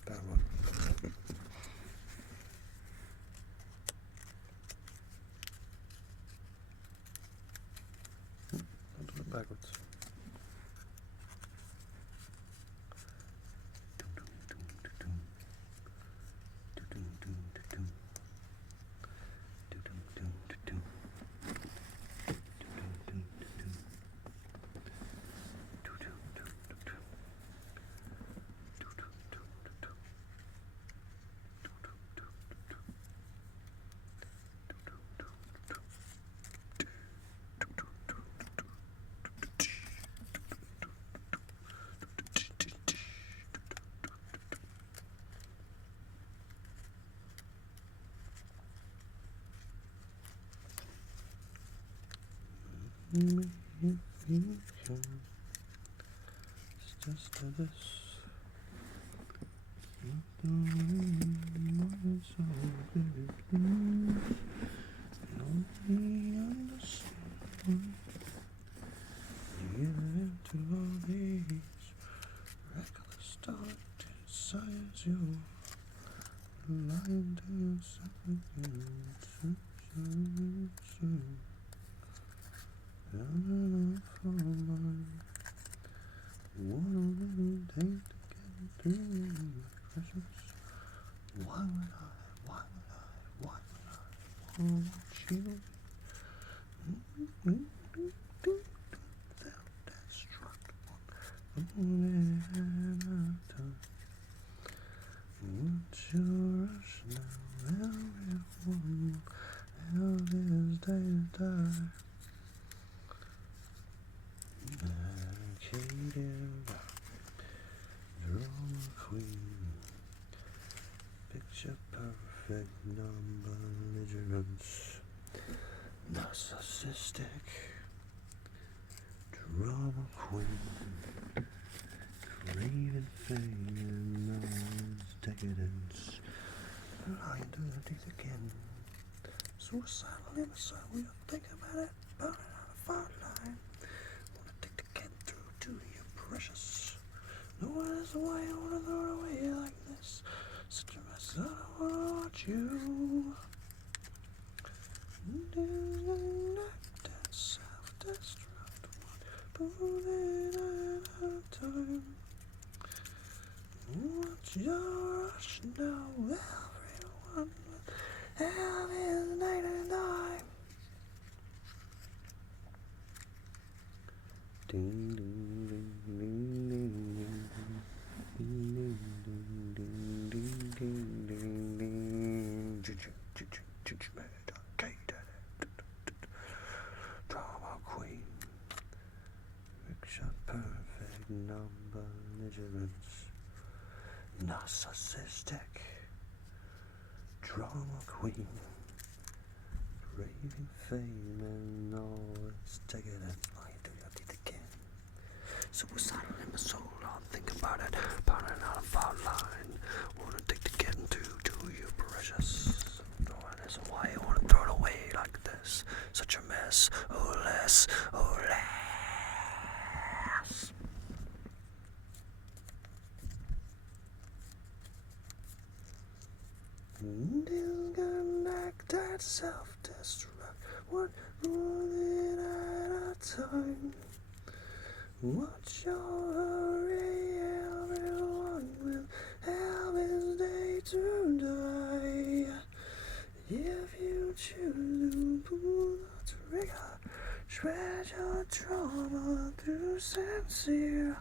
That one. I'll do it backwards. It's just a this. Into all these reckless thoughts, size you lying to something Why would I want you? Self-destructible. Won't you rush now? Everyone else is day to die. Medicated drama queen, picture perfect non-belligerence, narcissistic drama queen, craving fame and knowledge decadence, lying to the teeth again, suicidal innocent, we don't think about it, burning on a fire line. Take the cat through to you, precious. No one is away, I wanna throw it away like this. Such a mess, I don't wanna watch you. Self-destruct one, put it Drama queen, picture perfect number measurements, narcissistic, drama queen, raving fame and all its decadence. Lying to your teeth again. Suicidal imbecile, I'll think about it, pounding out a fault line. Wanna take the getting to you, precious. Throwing this away, I wanna throw it away like this. Such a mess, oh less, oh less. Disconnect that self-destruct, one bullet at a time. What's your hurry? Everyone will have his day to die. If you choose to pull the trigger, spread your trauma through sincere.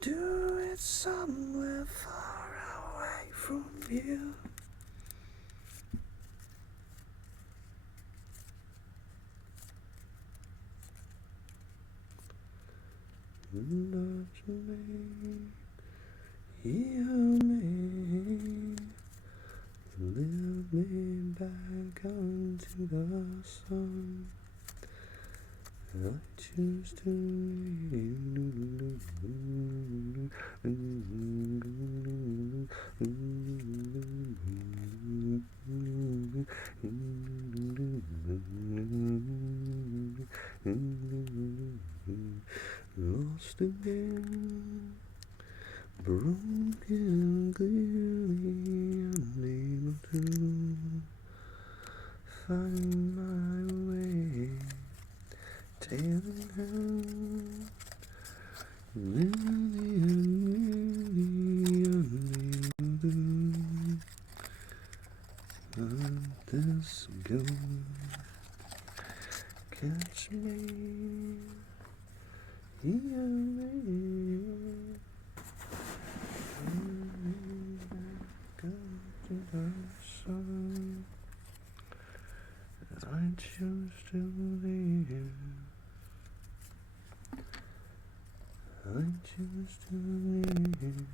Do it somewhere far away from you. Nudge me, heal me, lift me back onto the sun. I choose to lost again, broken clearly, unable to find my way, tailing out, really unable to let this go. Catch me. Heal me, back to the sun. I choose to live. I choose to live.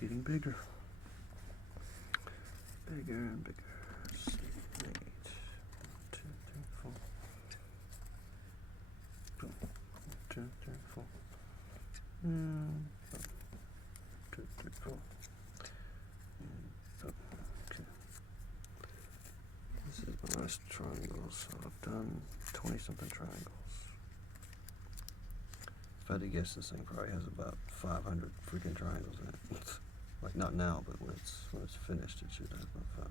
Getting bigger. Bigger and bigger. 6, 8, 1, 2, 3, 4. Boom. 1, 2, 3, 4. 1, 2, 3, 4. Okay. This is my last triangle, so I've done 20 something triangles. If I had to guess, this thing probably has about 500 freaking triangles in it. Like not now, but when it's finished, it should have about 500.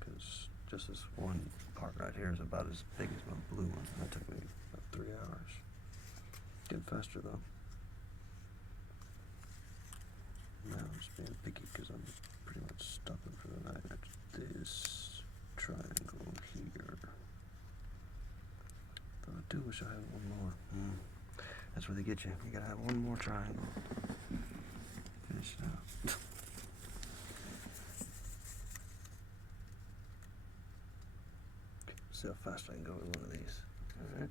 Because just this one part right here is about as big as my blue one. That took me about 3 hours. Getting faster though. Now I'm just being picky because I'm pretty much stopping for the night at this triangle here. wish I had one more. That's where they get you. You gotta have one more triangle. Finish it out. See how fast I can go with one of these. Alright.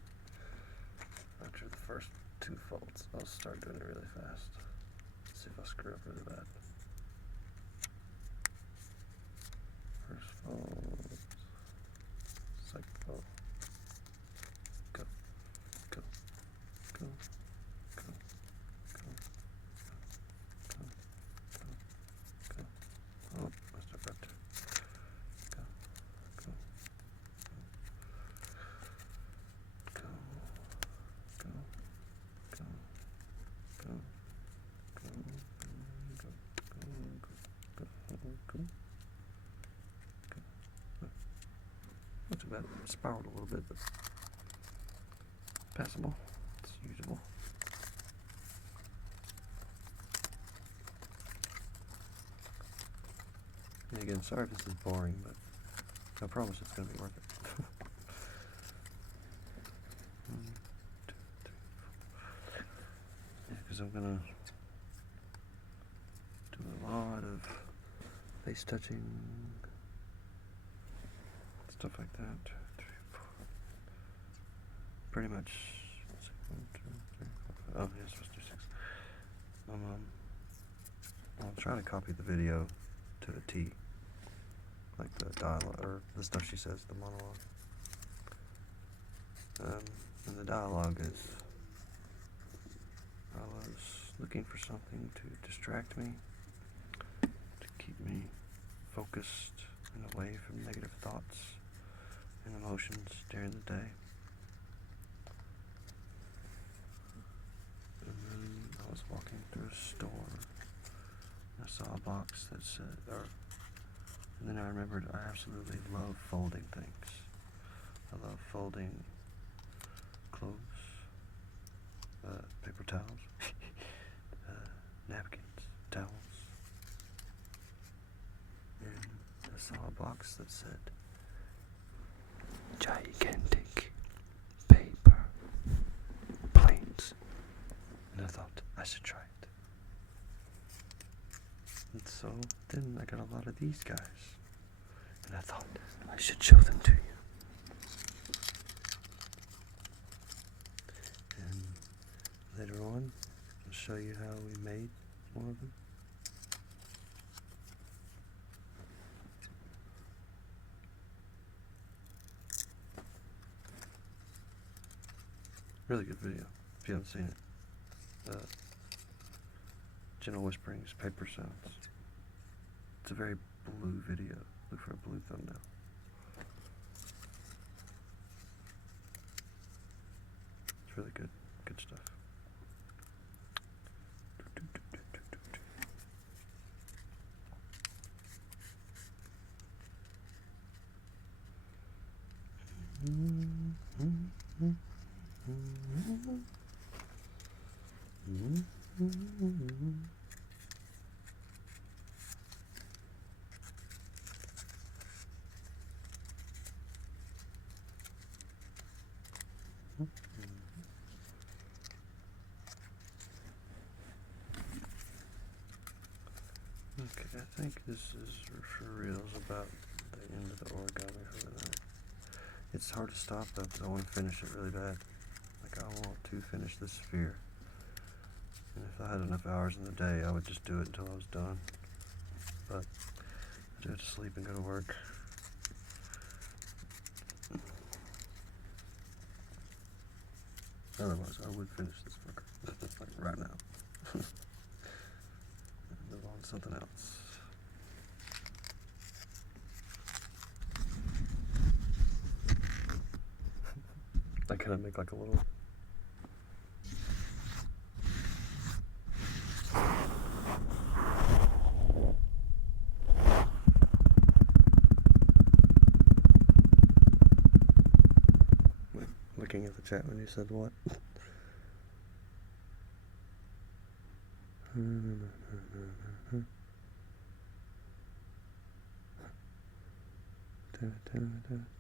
After the first 2 folds, I'll start doing it really fast. See if I screw up really bad. First fold. Second fold. Go. Go. Go. Go. Go. Go. Go. Go. Oh, messed up right there. Go. Go. Go. Go. Go. Go. Not too bad. It spiraled a little bit, but passable. It's usable. And again, sorry if this is boring, but I promise it's going to be worth it. 1, 2, 3, 4. Yeah, because I'm going to do a lot of face touching, stuff like that. 2, 3, 4. Pretty much 6, 1, 2, 3, 4, 5. Oh, yeah, it's supposed to do 6. I'll try to copy the video to the T, like the dialogue, or the stuff she says, the monologue. And the dialogue is, I was looking for something to distract me, to keep me focused and away from negative thoughts and emotions during the day. And then I was walking through a store, and I saw a box that said, and then I remembered I absolutely love folding things. I love folding clothes, paper towels, napkins, towels. And I saw a box that said, gigantic paper planes. And I thought, I should try it. And so then I got a lot of these guys. And I thought, I should show them to you. And later on, I'll show you how we made one of them. Really good video, if you haven't seen it. Gentle Whisperings, Paper Sounds. It's a very blue video. Look for a blue thumbnail. It's really good. Good stuff. Okay, I think this is for reals about the end of the origami for the night. It's hard to stop though, because I want to finish it really bad. Like, I want to finish this sphere. And if I had enough hours in the day, I would just do it until I was done. But I do have to sleep and go to work. Otherwise, I would finish this fucker, like right now. Move on to something else. I kind of make like a little looking at the chat when you said what?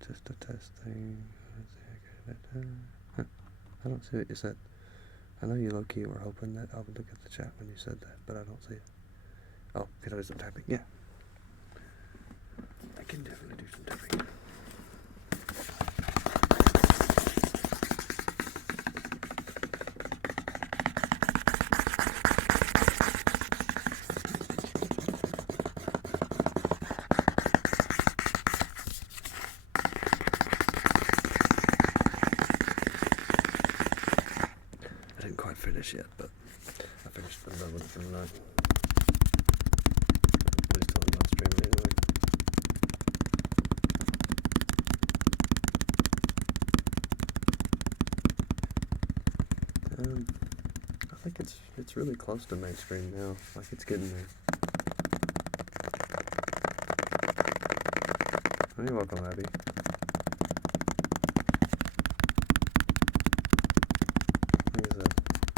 Just a test thing. I don't see what you said. I know you low-key were hoping that I would look at the chat when you said that, but I don't see it. Oh, could I do some typing? Yeah. I can definitely do some typing. I didn't quite finish yet, but I finished the done with it for the night. Please tell me not streaming anyway. I think it's really close to mainstream now. Like it's getting there. Oh, you're welcome, Abby.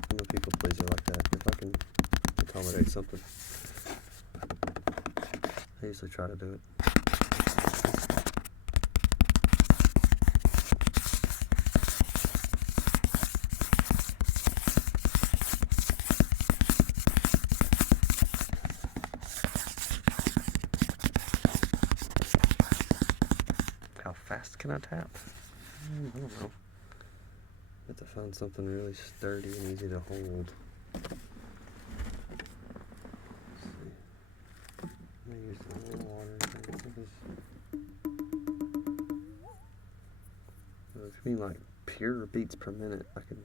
I'm a people pleaser like that. If I can accommodate something, I usually try to do it. How fast can I tap? I don't know. I have to find something really sturdy and easy to hold. Let's see. I'm gonna use a little water. If you mean like pure beats per minute, I can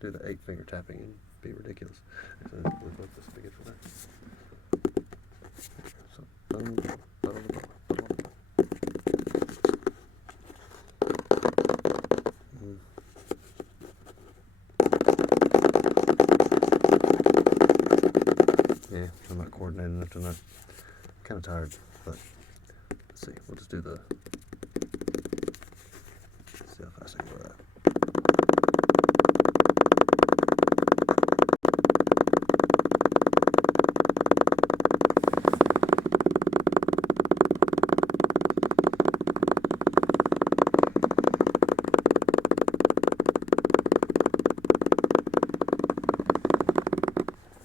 do the 8-finger tapping and be ridiculous. Actually, we'll let this be good for that. So, boom, boom, boom, boom. Yeah, I'm not coordinated enough tonight. I'm kind of tired, but let's see. We'll just do the. Let's see how fast I can go with that.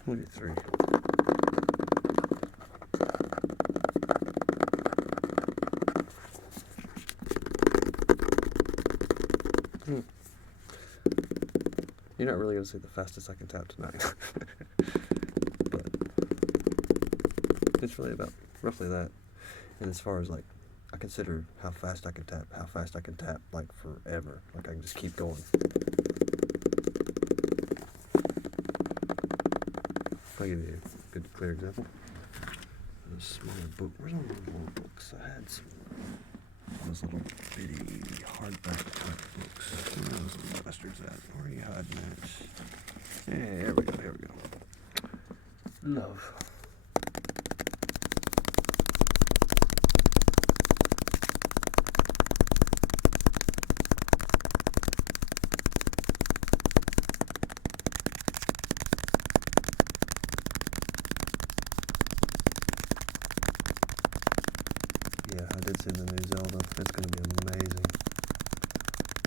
Maybe 3. You're not really going to see the fastest I can tap tonight. But it's really about roughly that. And as far as like, I consider how fast I can tap like forever. Like I can just keep going. I'll give you a good clear example. A smaller book. Where's all my little books? I had some those little bitty hardback type books. Where are those little bastards at? Where are you hiding at? Yeah, here we go. Love. Yeah, I did see the new Zelda. It's going to be amazing.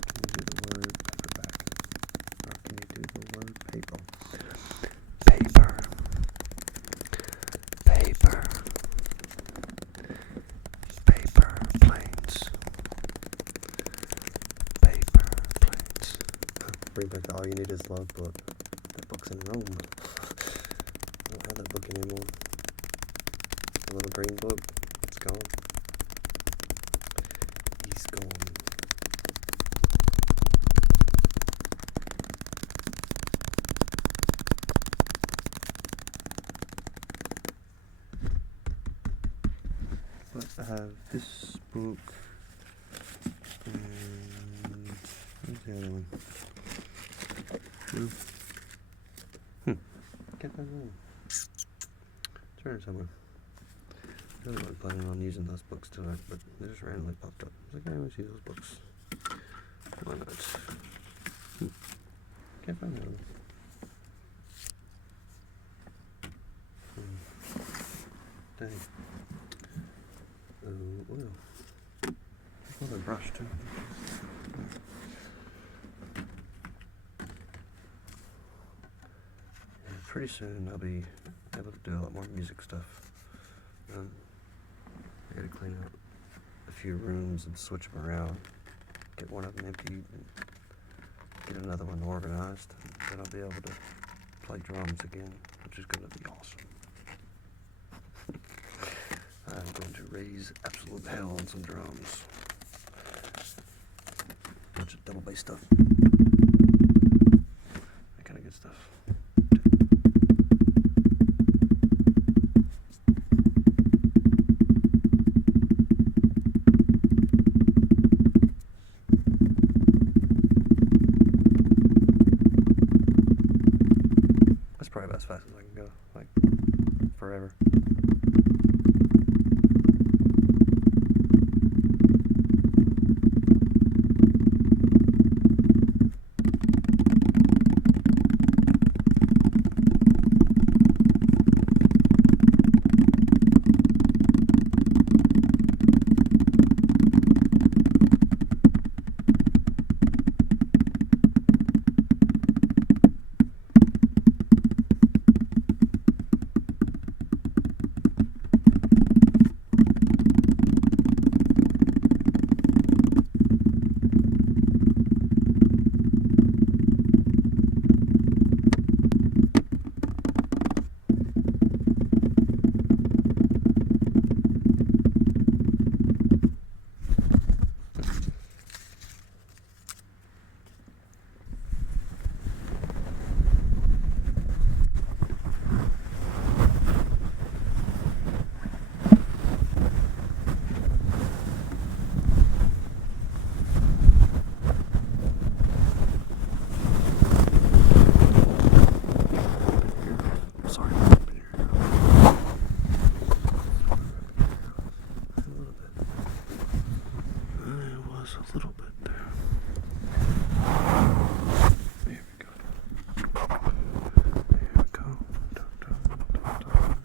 Can you do the word paperback? Or can you do the word paper? Paper. Paper planes. Bring back the All You Need Is Love book. That book's in Rome. I don't have that book anymore. The little green book. It's gone. He's gone. But I have this book and where's the other one? Get that one. It's around somewhere. I really wasn't planning on using those books tonight, but they just randomly popped up. I was like, let's use those books. Why not? Can't find the other one. Dang. Oil. Another brush too. pretty soon I'll be able to do a lot more music stuff. I gotta clean out a few rooms and switch them around. Get one of them emptied and get another one organized. Then I'll be able to play drums again, which is gonna be awesome. I'm going to raise absolute hell on some drums. Bunch of double bass stuff. That kind of good stuff. That's probably about as fast as I can go, like forever. A little bit there. There we go. There we go. Dun, dun, dun, dun.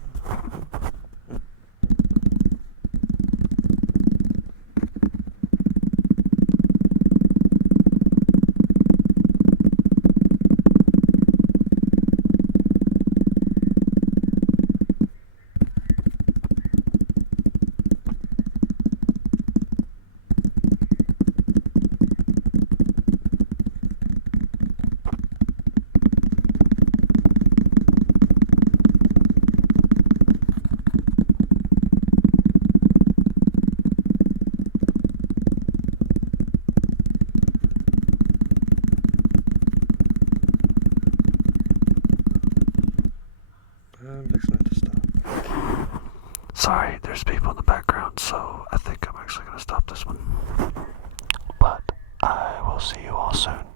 I'm fixing it to stop. Sorry, there's people in the background, so I think I'm actually going to stop this one. But I will see you all soon.